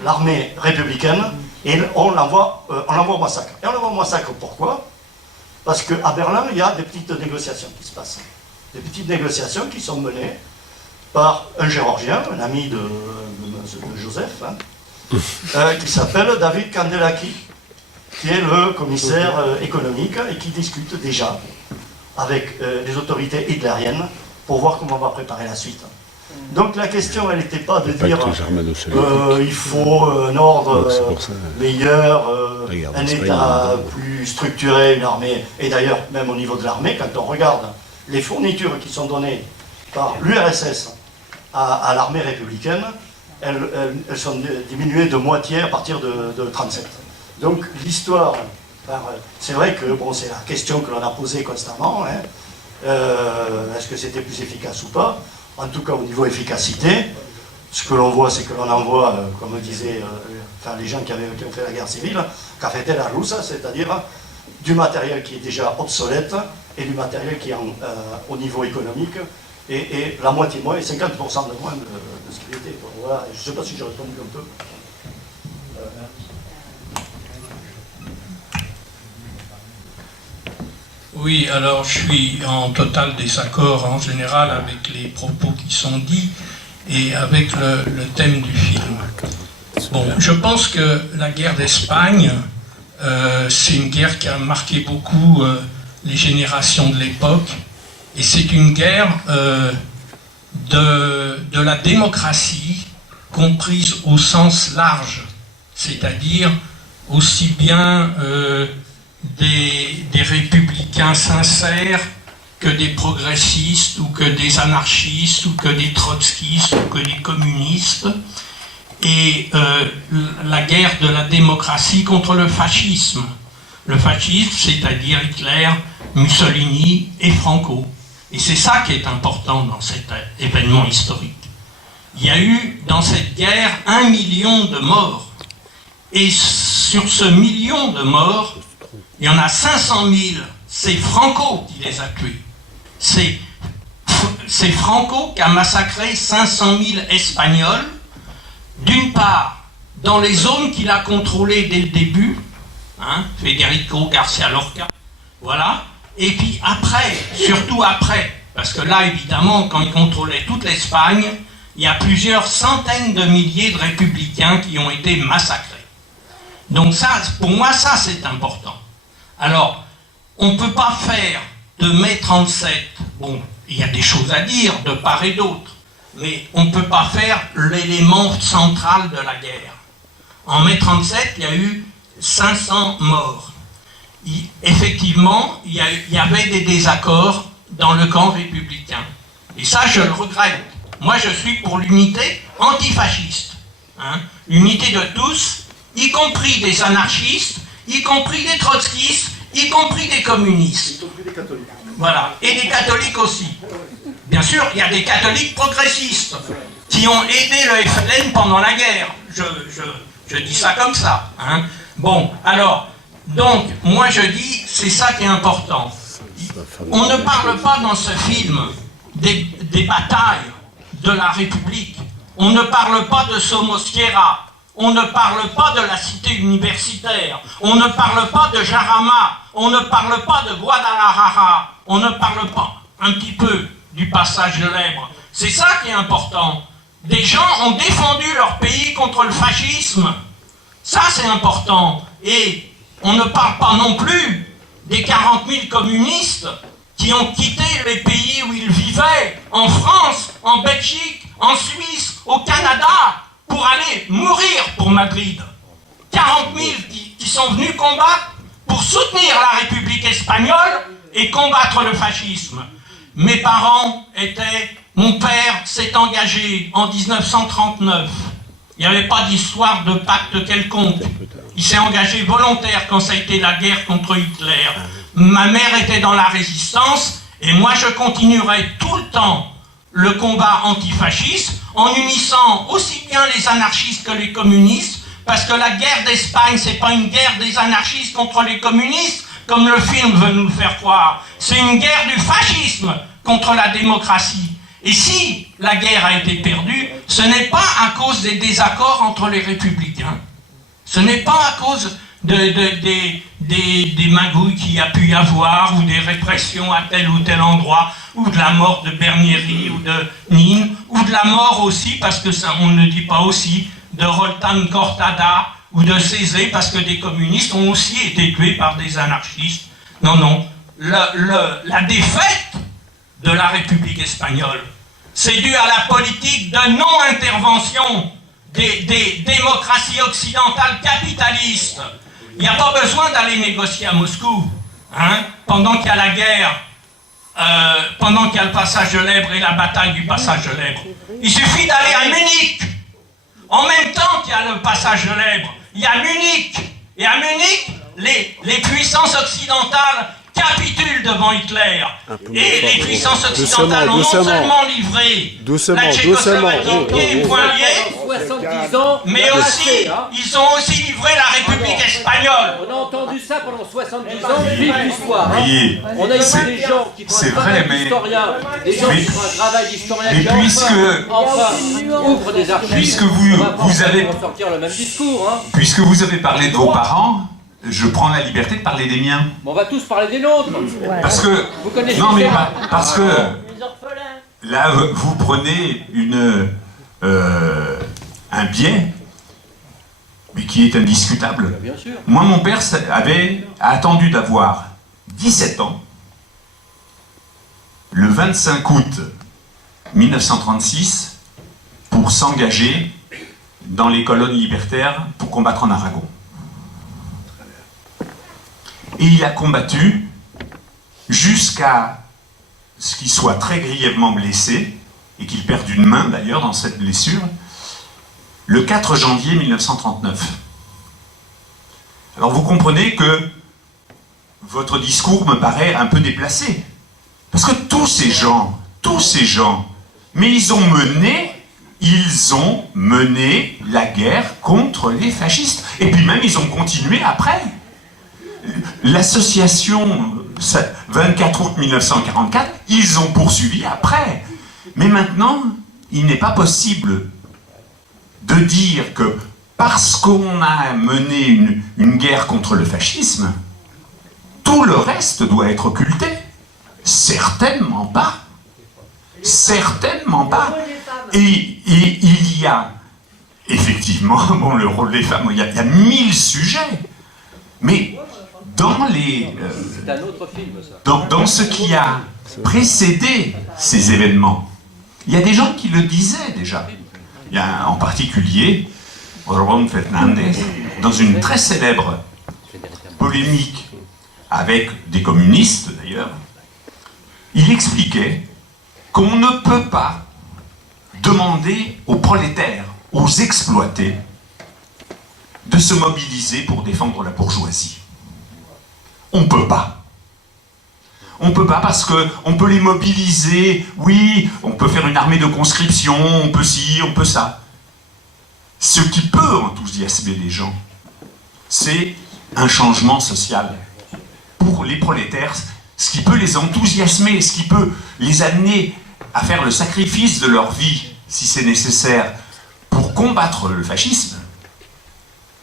l'armée républicaine et on l'envoie au massacre. Et on l'envoie au massacre, pourquoi? Parce qu'à Berlin, il y a des petites négociations qui se passent. Des petites négociations qui sont menées par un Géorgien, un ami de Joseph, qui s'appelle David Kandelaki, qui est le commissaire économique et qui discute déjà avec les autorités hitlériennes pour voir comment on va préparer la suite. Donc la question, elle n'était pas de dire il faut un ordre meilleur, un État plus structuré, une armée, et d'ailleurs même au niveau de l'armée, quand on regarde les fournitures qui sont données par l'URSS à l'armée républicaine, elles sont diminuées de moitié à partir de 1937. Donc l'histoire, c'est vrai que bon, c'est la question que l'on a posée constamment, est-ce que c'était plus efficace ou pas? En tout cas au niveau efficacité, ce que l'on voit, c'est que l'on envoie, comme disaient les gens qui ont fait la guerre civile, cafetera russa, c'est-à-dire du matériel qui est déjà obsolète et du matériel qui est au niveau économique et la moitié moins, et 50% de moins de ce qu'il était. Voilà. Je ne sais pas si j'ai répondu un peu. Oui, alors je suis en total désaccord en général avec les propos qui sont dits et avec le thème du film. Bon, je pense que la guerre d'Espagne, c'est une guerre qui a marqué beaucoup les générations de l'époque et c'est une guerre de la démocratie comprise au sens large, c'est-à-dire aussi bien des républicains sincères que des progressistes ou que des anarchistes ou que des trotskistes ou que des communistes et la guerre de la démocratie contre le fascisme. Le fascisme, c'est-à-dire Hitler, Mussolini et Franco. Et c'est ça qui est important dans cet événement historique. Il y a eu dans cette guerre 1 million de morts. Et sur ce million de morts, il y en a 500 000, c'est Franco qui les a tués. C'est Franco qui a massacré 500 000 Espagnols, d'une part, dans les zones qu'il a contrôlées dès le début, Federico García Lorca, voilà, et puis après, surtout après, parce que là, évidemment, quand il contrôlait toute l'Espagne, il y a plusieurs centaines de milliers de républicains qui ont été massacrés. Donc ça, pour moi, ça c'est important. Alors, on ne peut pas faire de mai 37, bon, il y a des choses à dire de part et d'autre, mais on ne peut pas faire l'élément central de la guerre. En mai 37, il y a eu 500 morts. Effectivement, il y avait des désaccords dans le camp républicain. Et ça, je le regrette. Moi, je suis pour l'unité antifasciste. L'unité de tous, y compris des anarchistes, y compris des trotskistes, y compris des communistes. Y compris des catholiques. Voilà, et des catholiques aussi. Bien sûr, il y a des catholiques progressistes qui ont aidé le FLN pendant la guerre. Je dis ça comme ça. Bon, alors, donc, moi je dis, c'est ça qui est important. On ne parle pas dans ce film des batailles de la République. On ne parle pas de Somosierra. On ne parle pas de la cité universitaire, on ne parle pas de Jarama, on ne parle pas de Guadalajara, on ne parle pas un petit peu du passage de l'Èbre. C'est ça qui est important. Des gens ont défendu leur pays contre le fascisme. Ça c'est important. Et on ne parle pas non plus des 40 000 communistes qui ont quitté les pays où ils vivaient, en France, en Belgique, en Suisse, au Canada, pour aller mourir pour Madrid. 40 000 qui sont venus combattre pour soutenir la République espagnole et combattre le fascisme. Mes parents étaient... Mon père s'est engagé en 1939. Il n'y avait pas d'histoire de pacte quelconque. Il s'est engagé volontaire quand ça a été la guerre contre Hitler. Ma mère était dans la résistance et moi je continuerai tout le temps le combat antifasciste en unissant aussi bien les anarchistes que les communistes, parce que la guerre d'Espagne, c'est pas une guerre des anarchistes contre les communistes, comme le film veut nous le faire croire. C'est une guerre du fascisme contre la démocratie. Et si la guerre a été perdue, ce n'est pas à cause des désaccords entre les républicains. Ce n'est pas à cause des magouilles qu'il y a pu y avoir, ou des répressions à tel ou tel endroit, ou de la mort de Bernieri ou de Nin, ou de la mort aussi, parce que ça on ne le dit pas aussi, de Roltan Cortada ou de Cézé, parce que des communistes ont aussi été tués par des anarchistes. Non, non. La défaite de la République espagnole, c'est dû à la politique de non-intervention des démocraties occidentales capitalistes. Il n'y a pas besoin d'aller négocier à Moscou, hein, pendant qu'il y a la guerre, pendant qu'il y a le passage de l'Èbre et la bataille du passage de l'Èbre. Il suffit d'aller à Munich. En même temps qu'il y a le passage de l'Èbre, il y a Munich. Et à Munich, les puissances occidentales capitulent devant Hitler. Et les puissances occidentales ont non seulement livré la Tchécoslovaquie pieds et poings liés, 70 ans, mais aussi, ils ont aussi livré la République espagnole. On a entendu ça pendant 70 ans, vive l'histoire. Oui, On a eu des gens qui font un travail d'historien, des gens qui font un travail d'historien qui enfin ouvrent des archives. Puisque vous avez sortir le même discours. Hein. Puisque vous avez parlé de vos parents, je prends la liberté de parler des miens. On va tous parler des nôtres. Parce que... Vous connaissez non, mais ça. parce que... Là, vous prenez un biais, mais qui est indiscutable. Bien sûr. Moi, mon père a attendu d'avoir 17 ans, le 25 août 1936, pour s'engager dans les colonnes libertaires pour combattre en Aragon. Et il a combattu jusqu'à ce qu'il soit très grièvement blessé, et qu'il perde une main d'ailleurs dans cette blessure, le 4 janvier 1939. Alors vous comprenez que votre discours me paraît un peu déplacé. Parce que tous ces gens, mais ils ont mené la guerre contre les fascistes. Et puis même, ils ont continué après. L'association 24 août 1944, ils ont poursuivi après. Mais maintenant, il n'est pas possible de dire que parce qu'on a mené une guerre contre le fascisme, tout le reste doit être occulté. Certainement pas. Certainement pas. Et il y a effectivement le rôle des femmes, il y a 1000 sujets. Mais dans c'est un autre film, ça. dans ce qui a précédé ces événements, il y a des gens qui le disaient déjà. Il y a en particulier Ramón Fernández, dans une très célèbre polémique avec des communistes d'ailleurs, il expliquait qu'on ne peut pas demander aux prolétaires, aux exploités, de se mobiliser pour défendre la bourgeoisie. On ne peut pas. On ne peut pas parce qu'on peut les mobiliser, oui, on peut faire une armée de conscription, on peut ci, on peut ça. Ce qui peut enthousiasmer les gens, c'est un changement social. Pour les prolétaires, ce qui peut les enthousiasmer, ce qui peut les amener à faire le sacrifice de leur vie, si c'est nécessaire, pour combattre le fascisme,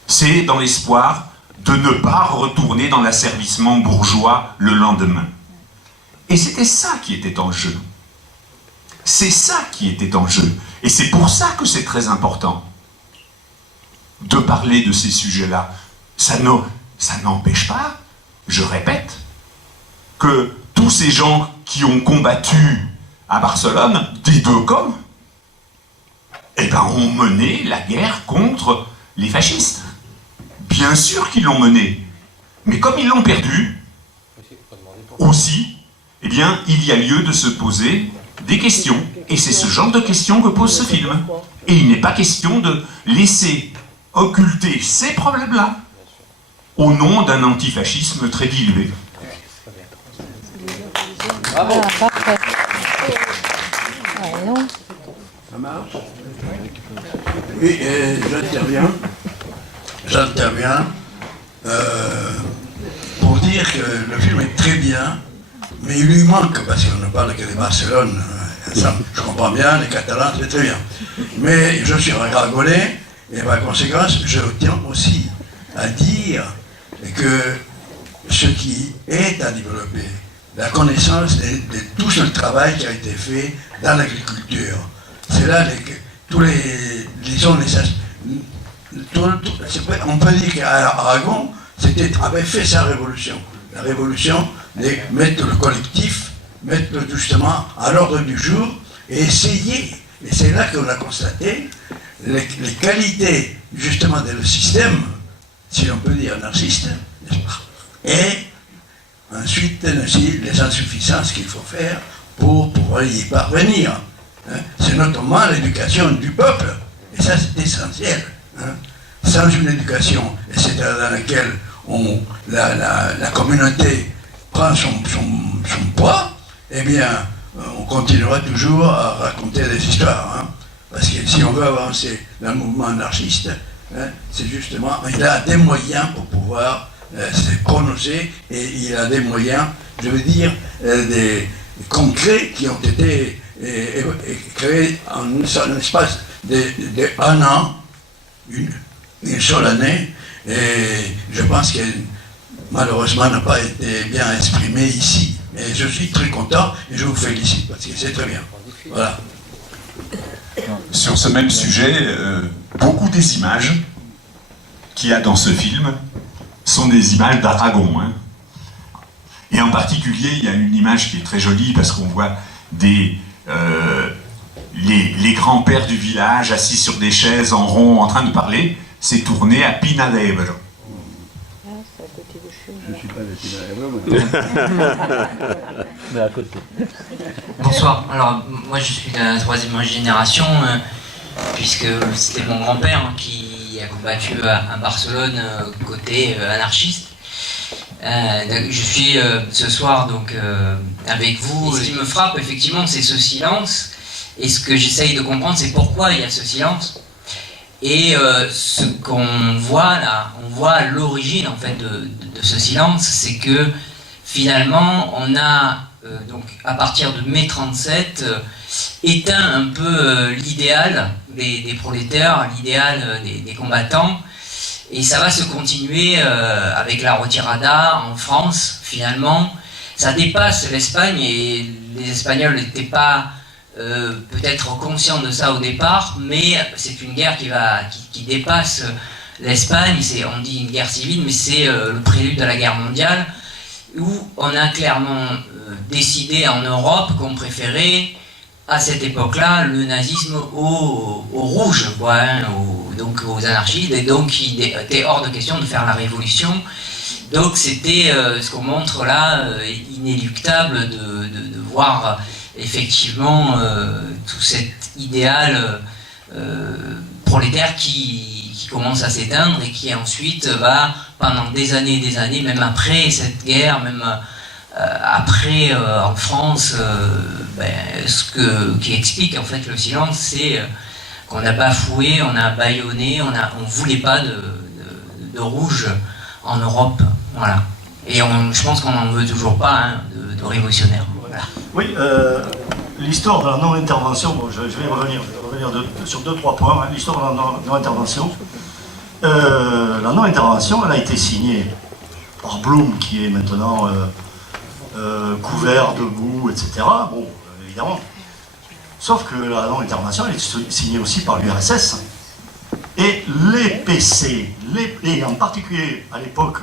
c'est dans l'espoir de ne pas retourner dans l'asservissement bourgeois le lendemain. Et c'était ça qui était en jeu. C'est ça qui était en jeu. Et c'est pour ça que c'est très important de parler de ces sujets-là. Ça n'empêche pas, je répète, que tous ces gens qui ont combattu à Barcelone, des deux camps, eh ben, ont mené la guerre contre les fascistes. Bien bien sûr qu'ils l'ont menée. Mais comme ils l'ont perdue, aussi, eh bien, il y a lieu de se poser des questions. Et c'est ce genre de questions que pose ce film. Et il n'est pas question de laisser occulter ces problèmes-là au nom d'un antifascisme très dilué. Bravo. Parfait. Ouais, non. Ça marche? Oui, j'interviens pour dire que le film est très bien, mais il lui manque, parce qu'on ne parle que de Barcelone, ça, je comprends bien, les Catalans, c'est très bien. Mais je suis ragargolé, et par conséquent, je tiens aussi à dire que ce qui est à développer, la connaissance de tout ce travail qui a été fait dans l'agriculture. C'est là on peut dire qu'Aragon avait fait sa révolution. La révolution de mettre le collectif, mettre justement à l'ordre du jour et essayer. Et c'est là qu'on a constaté les qualités justement de le système, si l'on peut dire narcissiste, n'est-ce pas? Et ensuite aussi les insuffisances qu'il faut faire pour pouvoir y parvenir. C'est notamment l'éducation du peuple, et ça c'est essentiel. Sans une éducation, et c'est dans laquelle la communauté prend son poids, eh bien on continuera toujours à raconter des histoires. Parce que si on veut avancer dans le mouvement anarchiste, c'est justement, il a des moyens pour pouvoir se prononcer, et il a des moyens, je veux dire, des concrets qui ont été créés en un espace d'1 an, une seule année, et je pense que malheureusement n'a pas été bien exprimé ici. Et je suis très content et je vous félicite parce que c'est très bien. Voilà. Sur ce même sujet, beaucoup des images qu'il y a dans ce film sont des images d'Aragon. Et en particulier, il y a une image qui est très jolie parce qu'on voit les grands-pères du village assis sur des chaises en rond en train de parler. C'est tourné à Pina de Ebro. Je ne suis pas de Pina de Ebro, mais à côté. Bonsoir. Alors, moi je suis de la 3e génération, puisque c'était mon grand-père qui a combattu à Barcelone côté anarchiste. Je suis ce soir donc avec vous. Et ce qui me frappe effectivement, c'est ce silence. Et ce que j'essaye de comprendre, c'est pourquoi il y a ce silence. Et ce qu'on voit là, on voit l'origine en fait de ce silence, c'est que finalement on a donc à partir de mai 37 éteint un peu l'idéal des prolétaires, l'idéal des combattants, et ça va se continuer avec la retirada en France. Finalement, ça dépasse l'Espagne et les Espagnols n'étaient pas peut-être conscient de ça au départ, mais c'est une guerre qui dépasse l'Espagne. On dit une guerre civile, mais c'est le prélude de la guerre mondiale, où on a clairement décidé en Europe qu'on préférait à cette époque-là le nazisme aux rouges, donc aux anarchistes, et donc il était hors de question de faire la révolution. Donc c'était ce qu'on montre là, inéluctable de voir effectivement tout cet idéal prolétaire qui commence à s'éteindre et qui ensuite va pendant des années, même après cette guerre, même après en France, qui explique en fait le silence, c'est qu'on a bafoué, on a bâillonné, on voulait pas de rouge en Europe, voilà. Et je pense qu'on n'en veut toujours pas de révolutionnaire. Voilà. Oui, l'histoire de la non-intervention, bon, je vais revenir sur 2-3 points. L'histoire de la non-intervention. La non-intervention, elle a été signée par Blum, qui est maintenant couvert de boue, etc. Bon, évidemment. Sauf que la non-intervention, elle est signée aussi par l'URSS. Et les PC, et en particulier à l'époque,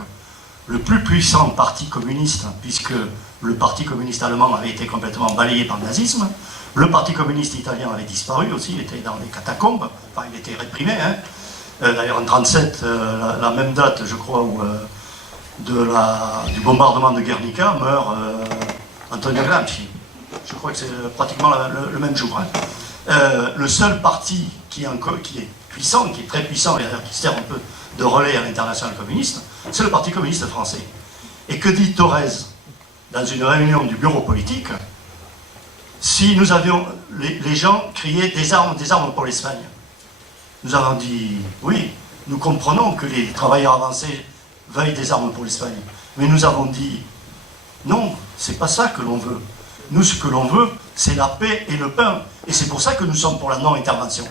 le plus puissant parti communiste, puisque le parti communiste allemand avait été complètement balayé par le nazisme, le parti communiste italien avait disparu aussi, il était dans les catacombes, enfin il était réprimé, d'ailleurs en 1937, la même date, je crois, où, du bombardement de Guernica, meurt Antonio Gramsci. Je crois que c'est pratiquement le même jour. Hein. Le seul parti qui est puissant, qui est très puissant, et d'ailleurs qui sert un peu de relais à l'international communiste, c'est le Parti communiste français. Et que dit Thorez dans une réunion du bureau politique? Si nous avions, les gens criaient des armes pour l'Espagne. Nous avons dit, oui, nous comprenons que les travailleurs avancés veuillent des armes pour l'Espagne. Mais nous avons dit, non, c'est pas ça que l'on veut. Nous, ce que l'on veut, c'est la paix et le pain. Et c'est pour ça que nous sommes pour la non-intervention.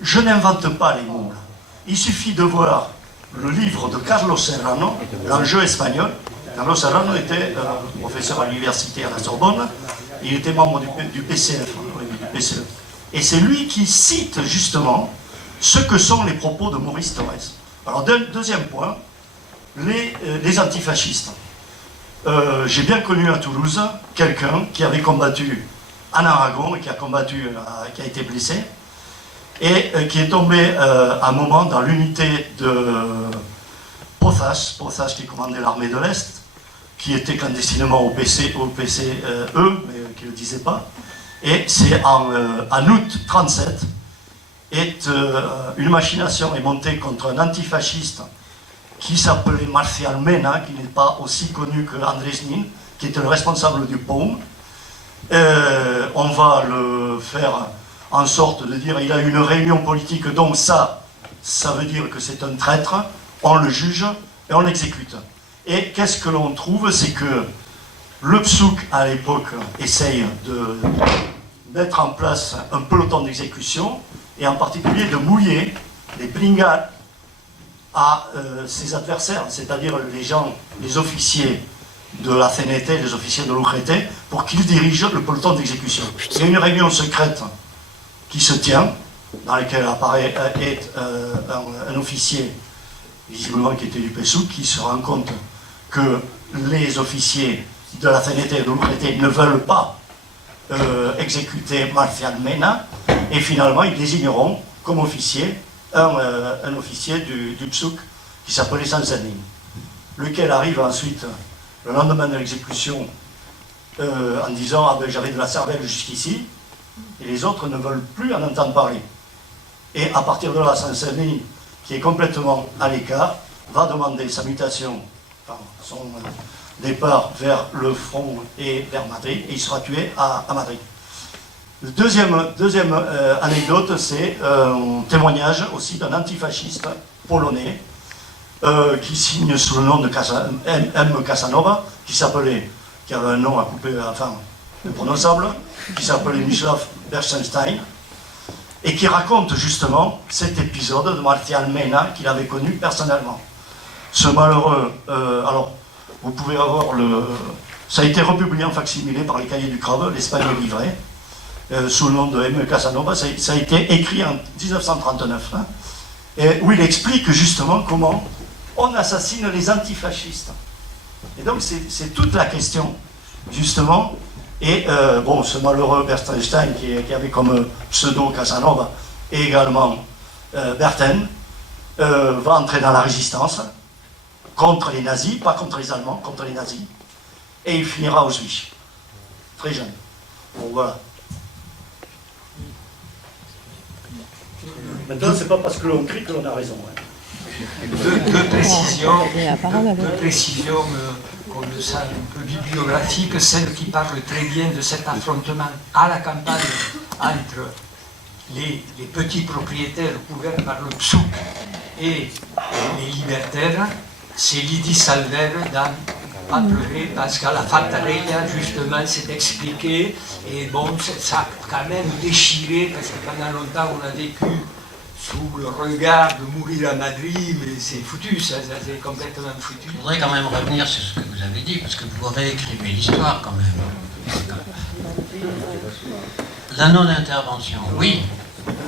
Je n'invente pas les mots. Il suffit de voir le livre de Carlos Serrano, L'enjeu espagnol. Carlos Serrano était professeur à l'université à la Sorbonne. Il était membre du PCF. Du PCE. Et c'est lui qui cite justement ce que sont les propos de Maurice Thorez. Alors, deuxième point, les antifascistes. J'ai bien connu à Toulouse quelqu'un qui avait combattu en Aragon et qui a été blessé et qui est tombé à un moment dans l'unité de Pozas qui commandait l'armée de l'Est, qui était clandestinement au PCE, mais qui ne le disait pas. Et c'est en août 1937, une machination est montée contre un antifasciste qui s'appelait Marcial Mena, qui n'est pas aussi connu que Andrés Nin, qui était le responsable du POUM. On va le faire en sorte de dire il a eu une réunion politique, donc ça veut dire que c'est un traître, on le juge et on l'exécute. Et qu'est-ce que l'on trouve? C'est que le PSUC, à l'époque, essaye de mettre en place un peloton d'exécution, et en particulier de mouiller les bringades à ses adversaires, c'est-à-dire les officiers de la CNT, les officiers de l'UGT, pour qu'ils dirigent le peloton d'exécution. Il y a une réunion secrète qui se tient, dans laquelle apparaît un officier, visiblement qui était du PSUC, qui se rend compte que les officiers de la CNT et de l'UGT ne veulent pas exécuter Marcial Mena, et finalement ils désigneront comme officier un officier du PSUC qui s'appelait Sanzanin, lequel arrive ensuite le lendemain de l'exécution en disant « Ah ben j'avais de la cervelle jusqu'ici », et les autres ne veulent plus en entendre parler. Et à partir de là, Sanzanin, qui est complètement à l'écart, va demander sa mutation, enfin, son départ vers le front et vers Madrid, et il sera tué à Madrid. Deuxième anecdote, c'est un témoignage aussi d'un antifasciste polonais qui signe sous le nom de M. Casanova, qui avait un nom à couper, enfin, imprononçable, qui s'appelait Mislav Bersenstein, et qui raconte justement cet épisode de Marcial Mena qu'il avait connu personnellement. Ce malheureux, alors, vous pouvez avoir ça a été republié en facsimilé par les Cahiers du Crabe, l'Espagnol livré, sous le nom de M. Casanova. Ça a été écrit en 1939, hein, et où il explique justement comment on assassine les antifascistes. Et donc c'est toute la question, justement. Et bon, ce malheureux Bersenstein qui avait comme pseudo Casanova et également Berten, va entrer dans la résistance contre les nazis, pas contre les Allemands, contre les nazis, et il finira à Auschwitz, très jeune. Bon, voilà. Maintenant, c'est pas parce que l'on crie que l'on a raison. Hein. Deux précisions comme ça, un peu bibliographiques, celle qui parle très bien de cet affrontement à la campagne entre les petits propriétaires couverts par le PSUC et les libertaires, c'est Lydie Salver dans Pas pleurer, parce qu'à la Fattarella, justement, c'est expliqué, et bon, ça a quand même déchiré, parce que pendant longtemps, on a vécu sous le regard de mourir à Madrid, mais c'est foutu, ça c'est complètement foutu. Je voudrais quand même revenir sur ce que vous avez dit, parce que vous réécrivez l'histoire quand même. La non-intervention, oui,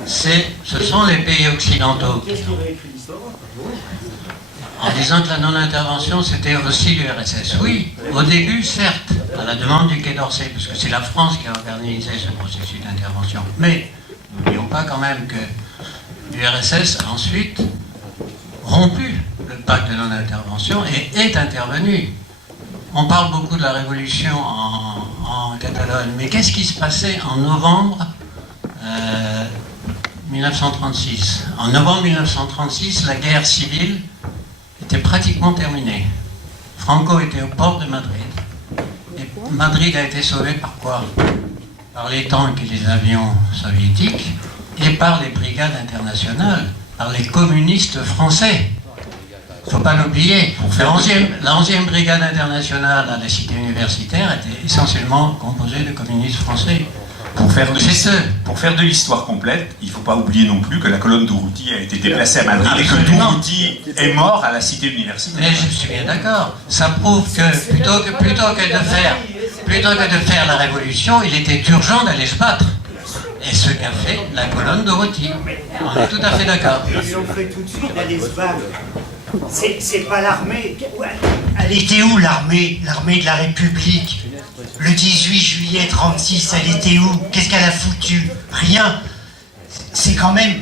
ce sont les pays occidentaux. Qu'est-ce qui réécrit l'histoire ? En disant que la non-intervention, c'était aussi l'URSS. Oui, au début, certes, à la demande du Quai d'Orsay, parce que c'est la France qui a organisé ce processus d'intervention. Mais n'oublions pas quand même que l'URSS a ensuite rompu le pacte de non-intervention et est intervenu. On parle beaucoup de la révolution en Catalogne, mais qu'est-ce qui se passait en novembre 1936? En novembre 1936, la guerre civile était pratiquement terminée. Franco était aux portes de Madrid. Et Madrid a été sauvé par quoi? Par les tanks et les avions soviétiques et par les brigades internationales, par les communistes français. Il ne faut pas l'oublier. La 11e brigade internationale à la cité universitaire était essentiellement composée de communistes français. Pour faire de l'histoire complète, il ne faut pas oublier non plus que la colonne Durruti a été déplacée à Madrid et que Durruti est mort à la cité universitaire. Mais je suis bien d'accord. Ça prouve que plutôt que de faire la révolution, il était urgent d'aller se battre. Et ce qu'a fait la colonne Durruti. On est tout à fait d'accord. Ils ont fait tout de suite d'aller se battre. C'est pas l'armée. Elle était où l'armée? L'armée de la République. Le 18 juillet 36, elle était où? Qu'est-ce qu'elle a foutu? Rien. C'est quand même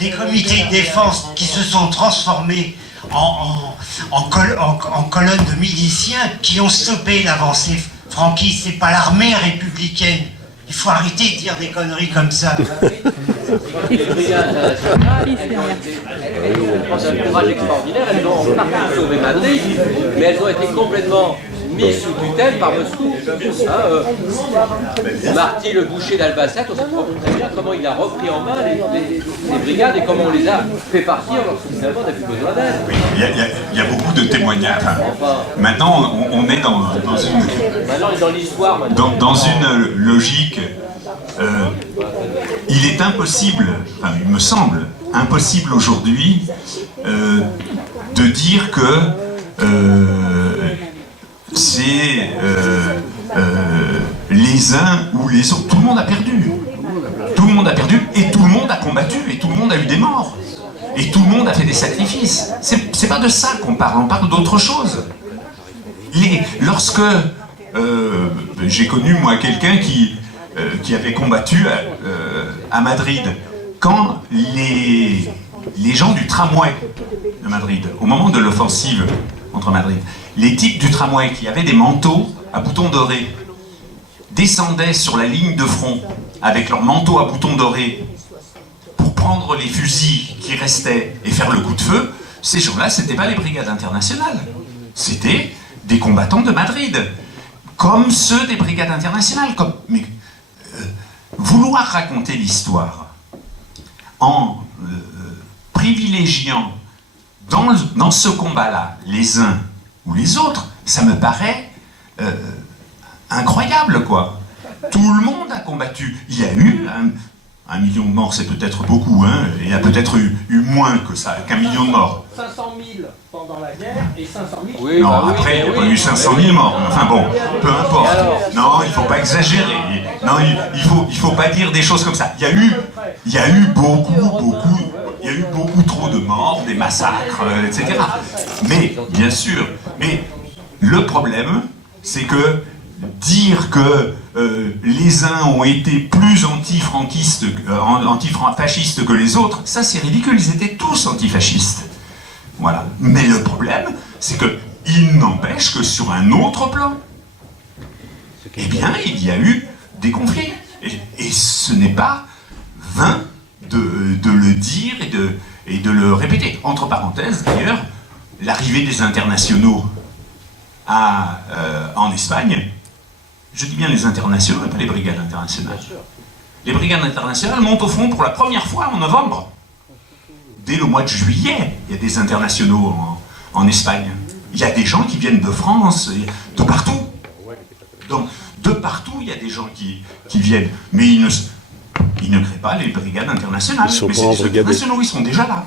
les comités de défense qui se sont transformés en colonnes de miliciens qui ont stoppé l'avancée franquiste. C'est pas l'armée républicaine. Il faut arrêter de dire des conneries comme ça. Les brigades internationales, elles ont un courage extraordinaire, elles ont partout sauvé Madrid, mais elles ont été complètement mises sous tutelle par Moscou. Marty, le boucher d'Albacete, on sait très bien comment il a repris en main les brigades et comment on les a fait partir lorsque finalement on n'a plus besoin d'aide. Oui, il y a beaucoup de témoignages. Maintenant, on est dans une logique. Il est impossible, enfin, il me semble impossible aujourd'hui de dire que c'est les uns ou les autres. Tout le monde a perdu. Tout le monde a perdu et tout le monde a combattu et tout le monde a eu des morts. Et tout le monde a fait des sacrifices. C'est pas de ça qu'on parle, on parle d'autre chose. Lorsque j'ai connu moi quelqu'un qui avait combattu à Madrid, quand les gens du tramway de Madrid, au moment de l'offensive contre Madrid, les types du tramway qui avaient des manteaux à boutons dorés descendaient sur la ligne de front avec leurs manteaux à boutons dorés pour prendre les fusils qui restaient et faire le coup de feu, ces gens-là, c'était pas les brigades internationales, c'était des combattants de Madrid, comme ceux des brigades internationales. Mais vouloir raconter l'histoire en privilégiant dans ce combat-là les uns ou les autres, ça me paraît incroyable, quoi. Tout le monde a combattu. Il y a eu 1 million de morts, c'est peut-être beaucoup, hein. Il y a peut-être eu moins que ça, qu'1 million de morts. 500 000 pendant la guerre et 500 000... Oui, non, après, il n'y a pas eu 500 000 morts. Enfin bon, peu importe. Non, il ne faut pas exagérer. Non, il faut pas dire des choses comme ça. Il y a eu beaucoup trop de morts, des massacres, etc. Mais, bien sûr, mais le problème, c'est que dire que les uns ont été plus antifascistes que les autres, ça c'est ridicule, ils étaient tous antifascistes. Voilà. Mais le problème, c'est qu'il n'empêche que sur un autre plan, eh bien, il y a eu des conflits. Et ce n'est pas vain de le dire et de le répéter. Entre parenthèses, d'ailleurs, l'arrivée des internationaux en Espagne, je dis bien les internationaux et pas les brigades internationales. Les brigades internationales montent au front pour la première fois en novembre. Dès le mois de juillet, il y a des internationaux en Espagne. Il y a des gens qui viennent de France, de partout. Donc, de partout, il y a des gens qui viennent. Mais ils ne créent pas les brigades internationales. Mais c'est les internationaux, ils sont déjà là.